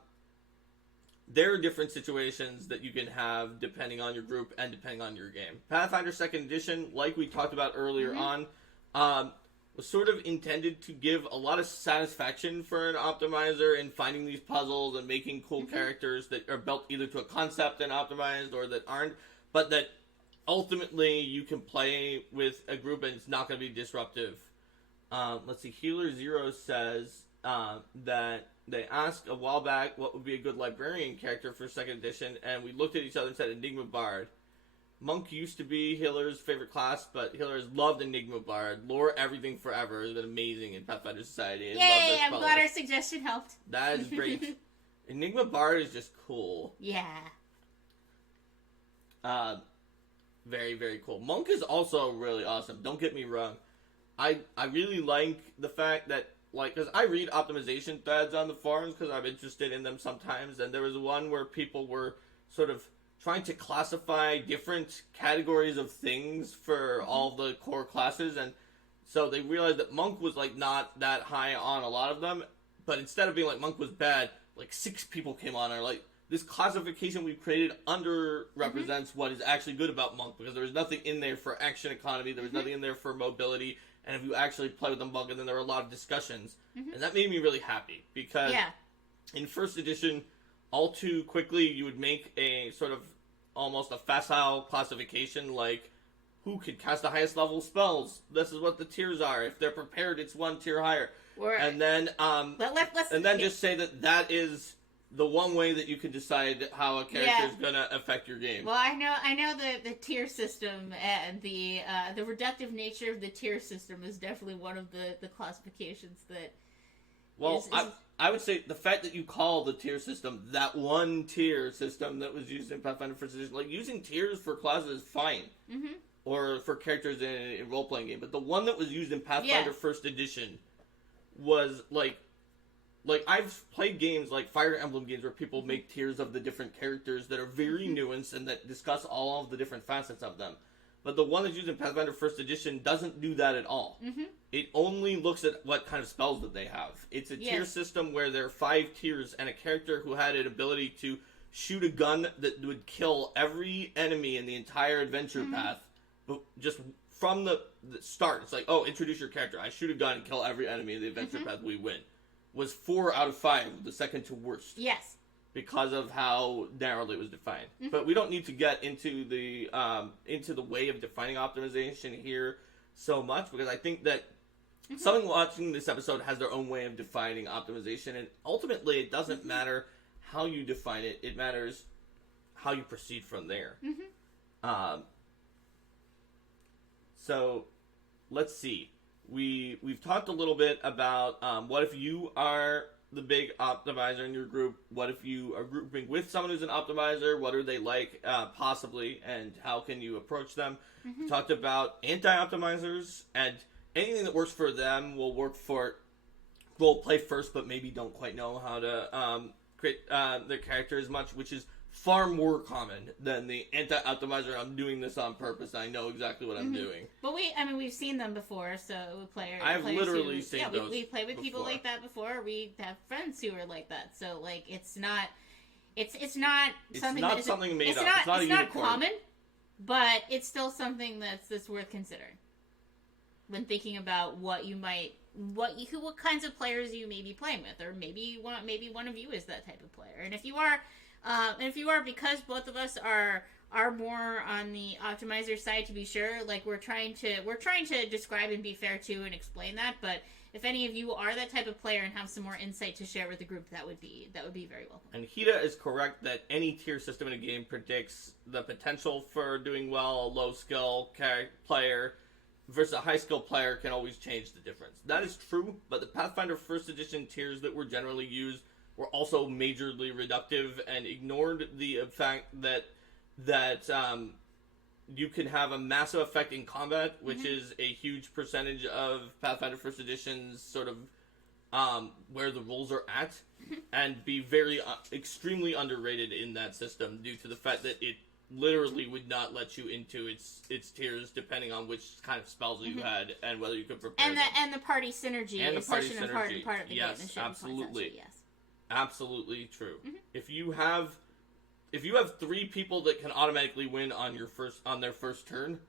different situations that you can have depending on your group and depending on your game. Pathfinder 2nd Edition, like we talked about earlier on, was sort of intended to give a lot of satisfaction for an optimizer in finding these puzzles and making cool characters that are built either to a concept and optimized or that aren't, but that ultimately you can play with a group and it's not going to be disruptive. Let's see, Healer Zero says that they asked a while back what would be a good librarian character for 2nd edition, and we looked at each other and said Enigma Bard. Monk used to be Hiller's favorite class, but Hiller has loved Enigma Bard. Lore Everything Forever has been amazing in Pathfinder Society. Yay, I'm glad our suggestion helped. That is great. Enigma Bard is just cool. Yeah. Very, very cool. Monk is also really awesome. Don't get me wrong. I really like the fact that, like, because I read optimization threads on the forums because I'm interested in them sometimes, and there was one where people were sort of trying to classify different categories of things for all the core classes, and so they realized that Monk was, like, not that high on a lot of them, but instead of being like Monk was bad, like 6 people came on and are like, this classification we've created underrepresents what is actually good about Monk, because there was nothing in there for action economy, there was nothing in there for mobility, and if you actually play with the Monk, and then there were a lot of discussions, and that made me really happy, because in 1st edition, all too quickly you would make a sort of almost a facile classification, like, who could cast the highest level spells? This is what the tiers are. If they're prepared, it's 1 tier higher. And then, just say that is the one way that you can decide how a character is going to affect your game. Well, I know the tier system and the reductive nature of the tier system is definitely one of the classifications that. Well, I would say the fact that you call the tier system that one tier system that was used in Pathfinder First Edition, like using tiers for classes is fine, or for characters in a role playing game, but the one that was used in Pathfinder First Edition was like I've played games like Fire Emblem games where people make tiers of the different characters that are very nuanced and that discuss all of the different facets of them. But the one that's used in Pathfinder First Edition doesn't do that at all. It only looks at what kind of spells that they have. It's a tier system where there are 5 tiers, and a character who had an ability to shoot a gun that would kill every enemy in the entire adventure path, but just from the start, it's like, oh, introduce your character. I shoot a gun and kill every enemy in the adventure path, we win. Was 4 out of 5, the second to worst. Yes. Because of how narrowly it was defined. But we don't need to get into the way of defining optimization here so much, because I think that someone watching this episode has their own way of defining optimization, and ultimately it doesn't matter how you define it, it matters how you proceed from there. So, let's see. we've talked a little bit about what if you are the big optimizer in your group? What if you are grouping with someone who's an optimizer? What are they like, possibly, and how can you approach them? We talked about anti-optimizers, and anything that works for them will play first, but maybe don't quite know how to create their character as much, which is far more common than the anti-optimizer. I'm doing this on purpose. I know exactly what I'm doing. But we've seen them before. So I've literally seen those. We play with people before. like that before. We have friends who are like that. So like, it's not something not that is something made it's up. Not, It's not a unicorn. common, but it's still something that's worth considering when thinking about what kinds of players you may be playing with, or maybe one of you is that type of player. And if you are, because both of us are more on the optimizer side, to be sure, like we're trying to describe and be fair to and explain that. But if any of you are that type of player and have some more insight to share with the group, that would be very welcome. And Hida is correct that any tier system in a game predicts the potential for doing well. A low skill player versus a high skill player can always change the difference. That is true, but the Pathfinder First Edition tiers that were generally used were also majorly reductive and ignored the fact that you can have a massive effect in combat, which is a huge percentage of Pathfinder First Edition's sort of where the rules are at, and be very extremely underrated in that system due to the fact that it literally would not let you into its tiers depending on which kind of spells you had and whether you could prepare and the party synergy and is the party such an synergy. important part of the Yes, game. And absolutely. yes. Absolutely true. If you have 3 people that can automatically win on their first turn,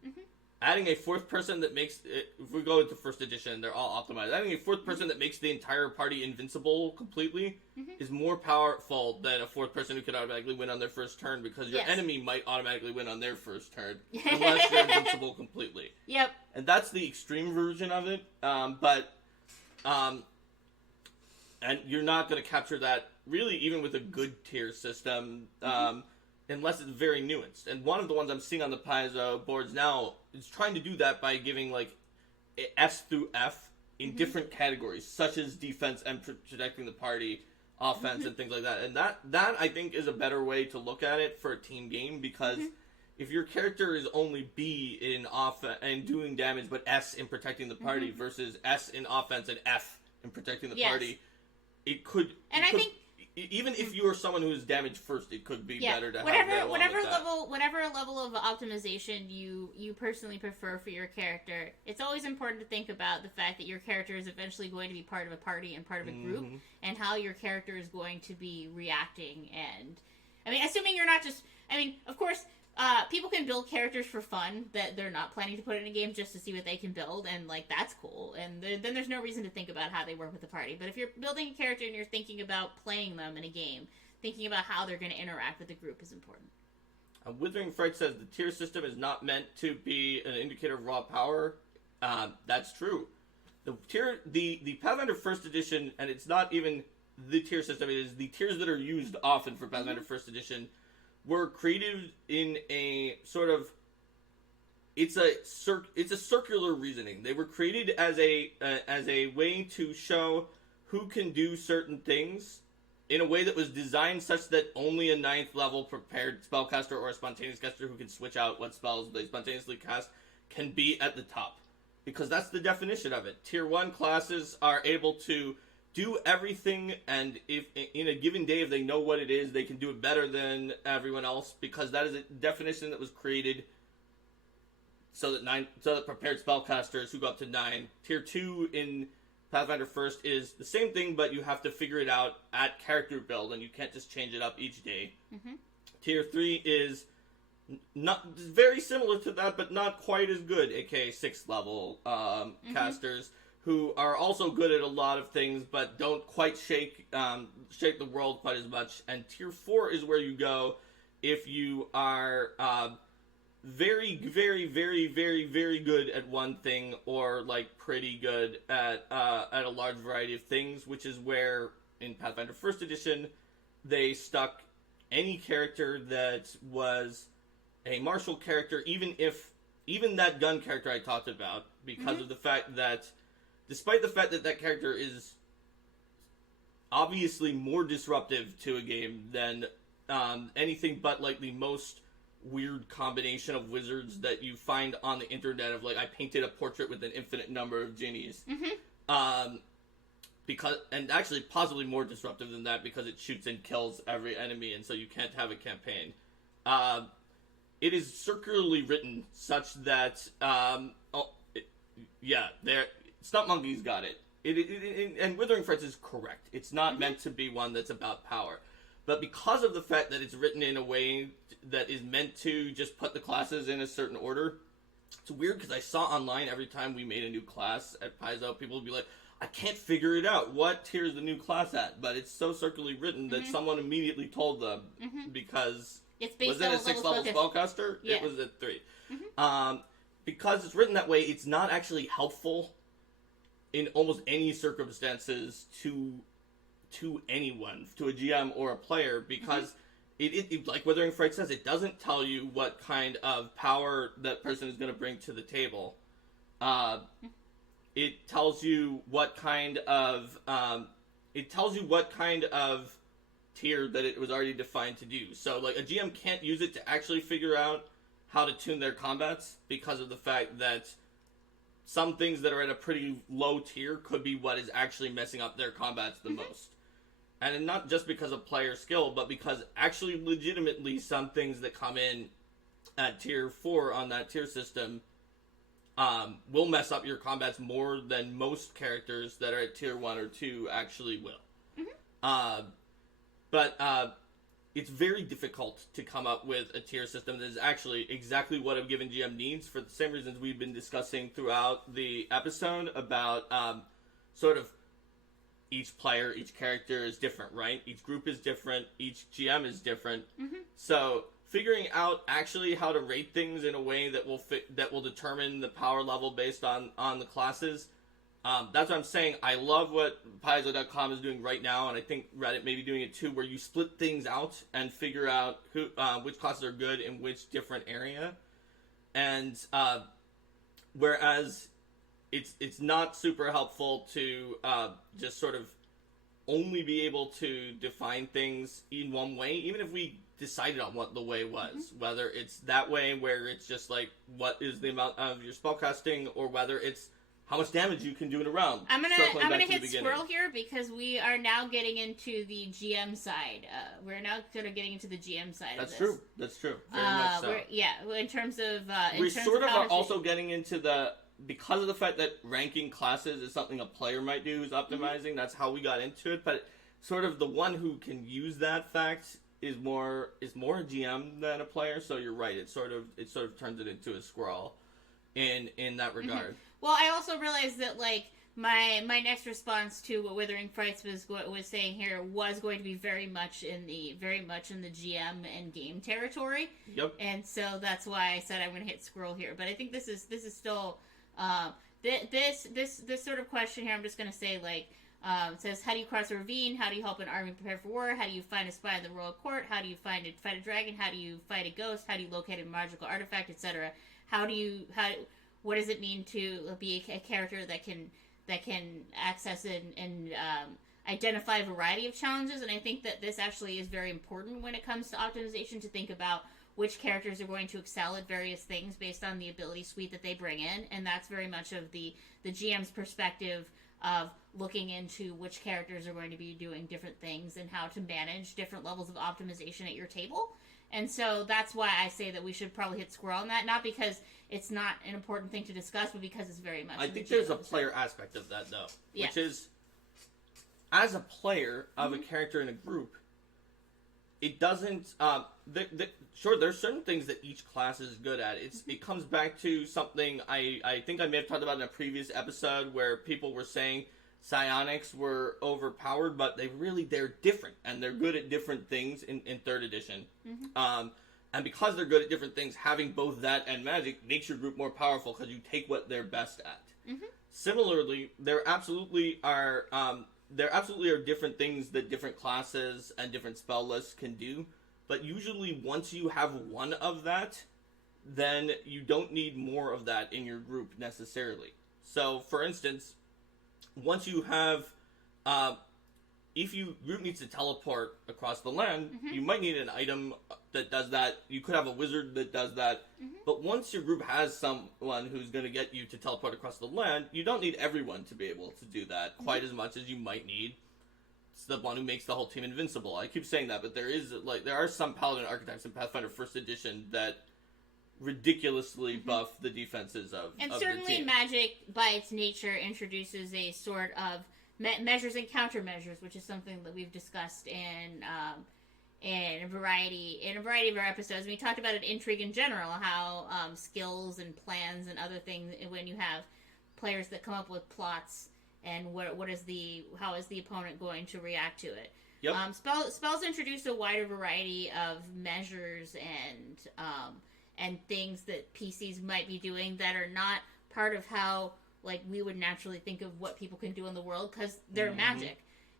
adding a fourth person that makes it, if we go into First Edition, they're all optimized. Adding a fourth person that makes the entire party invincible completely is more powerful than a fourth person who can automatically win on their first turn, because your enemy might automatically win on their first turn unless you're invincible completely. Yep. And that's the extreme version of it. And you're not going to capture that really even with a good tier system, unless it's very nuanced. And one of the ones I'm seeing on the Paizo boards now is trying to do that by giving like S through F in different categories, such as defense and protecting the party, offense, and things like that. And that I think is a better way to look at it for a team game, because if your character is only B in offense and doing damage, but S in protecting the party versus S in offense and F in protecting the party, it could. I think even if you are someone who is damaged first, it could be better to have whatever level of optimization you personally prefer for your character. It's always important to think about the fact that your character is eventually going to be part of a party and part of a group, and how your character is going to be reacting. And I mean, assuming you're not just, I mean, of course, people can build characters for fun that they're not planning to put in a game just to see what they can build, and like that's cool. And then there's no reason to think about how they work with the party. But if you're building a character and you're thinking about playing them in a game, thinking about how they're going to interact with the group is important. Withering Fright says the tier system is not meant to be an indicator of raw power. That's true. The Pathfinder First Edition, and it's not even the tier system, it is the tiers that are used often for Pathfinder First Edition, were created in a sort of it's a circular reasoning. They were created as a way to show who can do certain things in a way that was designed such that only a 9th level prepared spellcaster or a spontaneous caster who can switch out what spells they spontaneously cast can be at the top, because that's the definition of it. Tier 1 classes are able to do everything, and if in a given day, if they know what it is, they can do it better than everyone else, because that is a definition that was created so that prepared spellcasters who go up to 9. Tier 2 in Pathfinder First is the same thing, but you have to figure it out at character build, and you can't just change it up each day. Tier 3 is not very similar to that, but not quite as good, aka 6th level casters, who are also good at a lot of things, but don't quite shake the world quite as much. And Tier 4 is where you go if you are very, very, very, very, very good at one thing, or like pretty good at a large variety of things, which is where in Pathfinder First Edition they stuck any character that was a martial character, even that gun character I talked about, because of the fact that despite the fact that that character is obviously more disruptive to a game than anything but like the most weird combination of wizards that you find on the internet of like I painted a portrait with an infinite number of genies. Because and actually possibly more disruptive than that because it shoots and kills every enemy and so you can't have a campaign. It is circularly written such that Stump Monkey's got it. And Withering Friends is correct. It's not meant to be one that's about power. But because of the fact that it's written in a way that is meant to just put the classes in a certain order, it's weird because I saw online every time we made a new class at Paizo, people would be like, I can't figure it out. What tier is the new class at? But it's so circularly written that someone immediately told them because... It's based was it on a 6-level spellcaster? Yeah. It was at 3. Because it's written that way, it's not actually helpful in almost any circumstances to anyone, to a GM or a player, because it like Withering Fright says, it doesn't tell you what kind of power that person is going to bring to the table. It tells you what kind of tier that it was already defined to do. So, like, a GM can't use it to actually figure out how to tune their combats because of the fact that some things that are at a pretty low tier could be what is actually messing up their combats the most. And not just because of player skill, but because actually legitimately some things that come in at tier 4 on that tier system will mess up your combats more than most characters that are at tier 1 or 2 actually will. But it's very difficult to come up with a tier system that is actually exactly what a given GM needs for the same reasons we've been discussing throughout the episode about sort of each player, each character is different, right? Each group is different, each GM is different. So figuring out actually how to rate things in a way that will determine the power level based on the classes. That's what I'm saying. I love what Paizo.com is doing right now, and I think Reddit may be doing it too, where you split things out and figure out which classes are good in which different area. And whereas it's not super helpful to just sort of only be able to define things in one way, even if we decided on what the way was, whether it's that way where it's just like what is the amount of your spellcasting, or whether it's how much damage you can do in a round. I'm gonna hit squirrel here because we are now getting into the GM side. We're now sort of getting into the GM side. That's of this. true. That's true. Very much so. In terms of we sort of are also getting into the, because of the fact that ranking classes is something a player might do who's optimizing. That's how we got into it. But sort of the one who can use that fact is more a GM than a player. So you're right. It sort of turns it into a squirrel in that regard. Well, I also realized that, like, my next response to what Withering Frights was saying here was going to be very much in the GM and game territory. Yep. And so that's why I said I'm going to hit squirrel here. But I think this is still this sort of question here. I'm just going to say, like, it says, how do you cross a ravine? How do you help an army prepare for war? How do you find a spy in the royal court? How do you fight a dragon? How do you fight a ghost? How do you locate a magical artifact, etc.? What does it mean to be a character that can access and identify a variety of challenges? And I think that this actually is very important when it comes to optimization, to think about which characters are going to excel at various things based on the ability suite that they bring in. And that's very much of the GM's perspective of looking into which characters are going to be doing different things and how to manage different levels of optimization at your table. And so that's why I say that we should probably hit squirrel on that, not because it's not an important thing to discuss, but because it's very much. I think there's a player aspect of that, though, which is, as a player of a character in a group, it doesn't. Sure, there's certain things that each class is good at. It comes back to something I think I may have talked about in a previous episode where people were saying psionics were overpowered, but they're different, and they're good at different things in 3rd edition. And because they're good at different things, having both that and magic makes your group more powerful because you take what they're best at. Similarly, there absolutely are different things that different classes and different spell lists can do, but usually once you have one of that, then you don't need more of that in your group necessarily. So, for instance, once you have, if your group needs to teleport across the land, you might need an item that does that. You could have a wizard that does that. But once your group has someone who's going to get you to teleport across the land, you don't need everyone to be able to do that quite as much as you might need. It's the one who makes the whole team invincible. I keep saying that, but there are some paladin archetypes in Pathfinder First Edition that ridiculously buff the defenses of and of certainly the team. Magic, by its nature, introduces a sort of measures and countermeasures, which is something that we've discussed in a variety of our episodes. We talked about it in Intrigue in general, how skills and plans and other things, when you have players that come up with plots, and how is the opponent going to react to it. Yep. Spells introduce a wider variety of measures and things that PCs might be doing that are not part of how we would naturally think of what people can do in the world, because they're magic.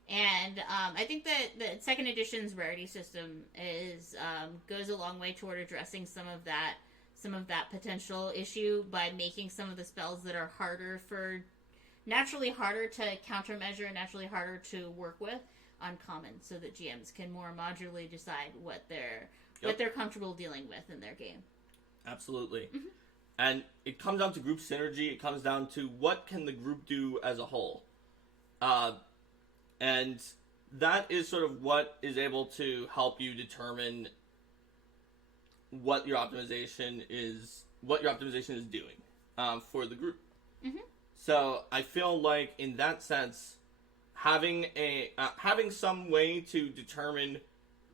And I think that the second edition's rarity system goes a long way toward addressing some of that potential issue by making some of the spells that are naturally harder to countermeasure, naturally harder to work with, uncommon, so that GMs can more modularly decide what they're comfortable dealing with in their game. Absolutely. And it comes down to group synergy. It comes down to what can the group do as a whole. And that is sort of what is able to help you determine what your optimization is doing for the group. So I feel like in that sense, having some way to determine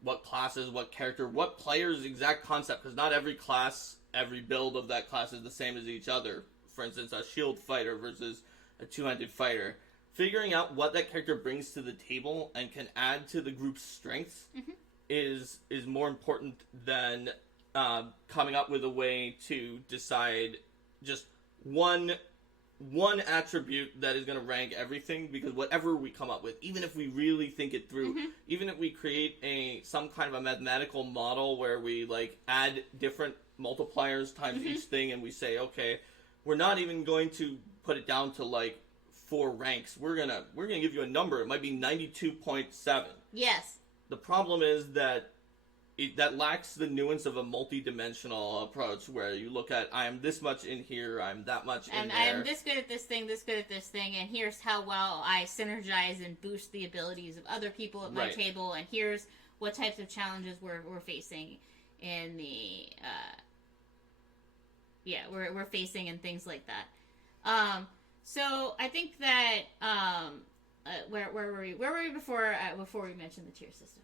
what classes, what character, what player's exact concept, because not every class, every build of that class is the same as each other. For instance, a shield fighter versus a two-handed fighter. Figuring out what that character brings to the table and can add to the group's strengths is more important than coming up with a way to decide just one attribute that is going to rank everything, because whatever we come up with, even if we really think it through, even if we create some kind of a mathematical model where we add different multipliers times each thing, and we say, okay, we're not even going to put it down to 4 ranks. We're gonna give you a number. It might be 92.7. Yes. The problem is that that lacks the nuance of a multi-dimensional approach, where you look at, I am this much in here, I'm that much in there. I am this good at this thing, and here's how well I synergize and boost the abilities of other people at my table, and here's what types of challenges we're facing in the we're facing and things like that. So I think that where were we before we mentioned the tier system?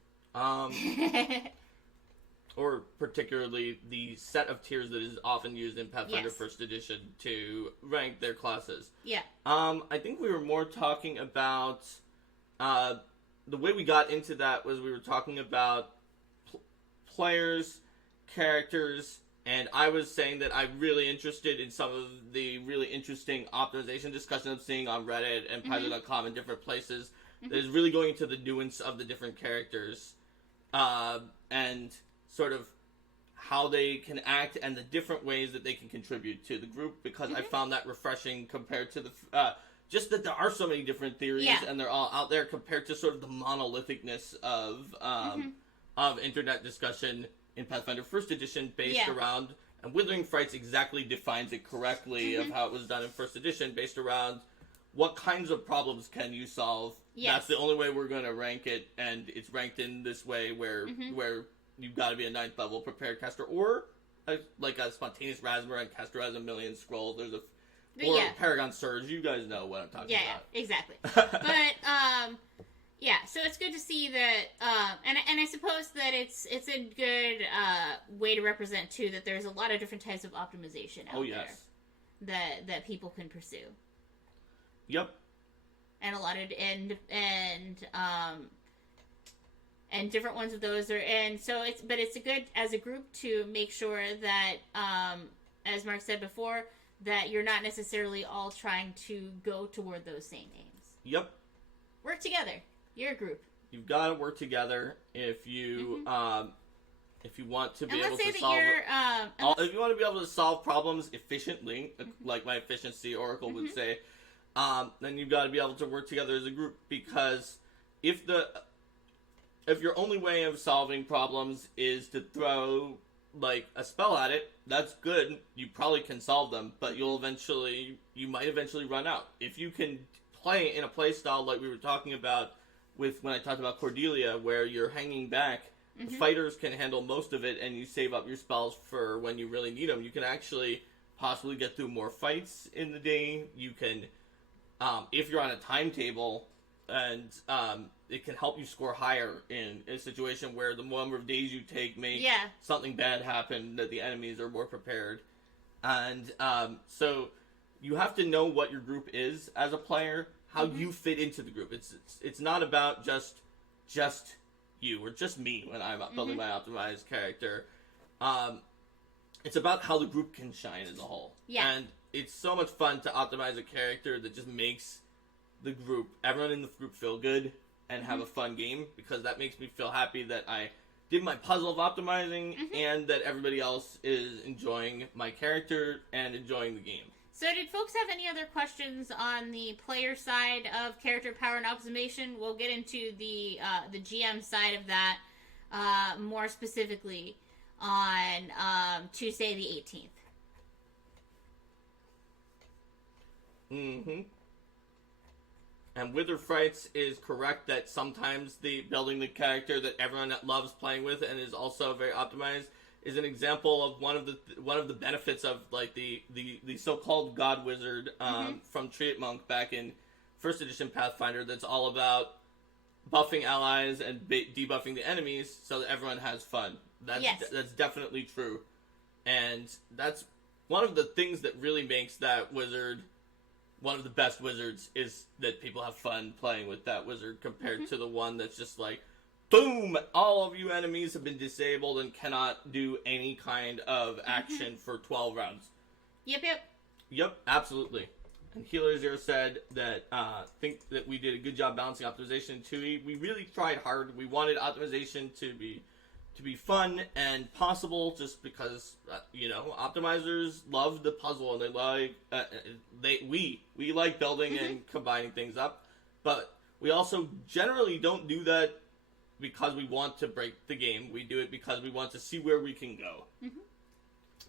Or particularly the set of tiers that is often used in Pathfinder First Edition to rank their classes. Yeah. I think we were more talking about the way we got into that was we were talking about players, characters, and I was saying that I'm really interested in some of the really interesting optimization discussion I'm seeing on Reddit and Paizo.com and different places that is really going into the nuance of the different characters and sort of how they can act and the different ways that they can contribute to the group, because I found that refreshing compared to the just that there are so many different theories and they're all out there compared to sort of the monolithicness of internet discussion in Pathfinder First Edition based around, and Withering Frights exactly defines it correctly of how it was done in First Edition, based around what kinds of problems can you solve. That's the only way we're going to rank it, and it's ranked in this way where you've got to be a 9th level prepared caster, or a Spontaneous Rasmussen caster has a million scrolls. There's Paragon Surge. You guys know what I'm talking about. Yeah, exactly. But so it's good to see that, and I suppose that it's a good way to represent too that there's a lot of different types of optimization out there that people can pursue. Yep. And a lot of and different ones of those are, and so it's a good as a group to make sure that as Mark said before, that you're not necessarily all trying to go toward those same aims. Yep. Work together. You're a group. You've got to work together if you want to be able to if you want to be able to solve problems efficiently, like my efficiency oracle would say. then you've got to be able to work together as a group, because if your only way of solving problems is to throw like a spell at it, that's good. You probably can solve them, but you might eventually run out. If you can play in a play style like we were talking about with when I talked about Cordelia, where you're hanging back, the fighters can handle most of it, and you save up your spells for when you really need them. You can actually possibly get through more fights in the day. You can, if you're on a timetable, and it can help you score higher in a situation where the number of days you take make something bad happen, that the enemies are more prepared. And so you have to know what your group is as a player, how you fit into the group. It's not about just you or just me when I'm building my optimized character. It's about how the group can shine as a whole. Yeah. And it's so much fun to optimize a character that just makes the group, everyone in the group, feel good and have a fun game, because that makes me feel happy that I did my puzzle of optimizing and that everybody else is enjoying my character and enjoying the game. So did folks have any other questions on the player side of character power and optimization? We'll get into the GM side of that more specifically on Tuesday the 18th. And Wither Frights is correct that sometimes building the character that everyone loves playing with and is also very optimized is an example of one of the benefits of like the so-called God Wizard from Treant Monk back in first edition Pathfinder. That's all about buffing allies and debuffing the enemies so that everyone has fun. That's definitely true, and that's one of the things that really makes that wizard one of the best wizards, is that people have fun playing with that wizard compared to the one that's just like, boom, all of you enemies have been disabled and cannot do any kind of action for 12 rounds. Yep, absolutely. And Healer Zero said that think that we did a good job balancing optimization and 2E. We really tried hard. We wanted optimization to be fun and possible, just because optimizers love the puzzle and they like we like building and combining things up, but we also generally don't do that because we want to break the game. We do it because we want to see where we can go.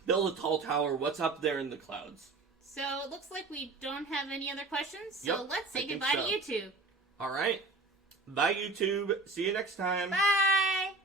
Build a tall tower. What's up there in the clouds? So it looks like we don't have any other questions, so let's say goodbye to YouTube. All right, bye YouTube, see you next time. Bye.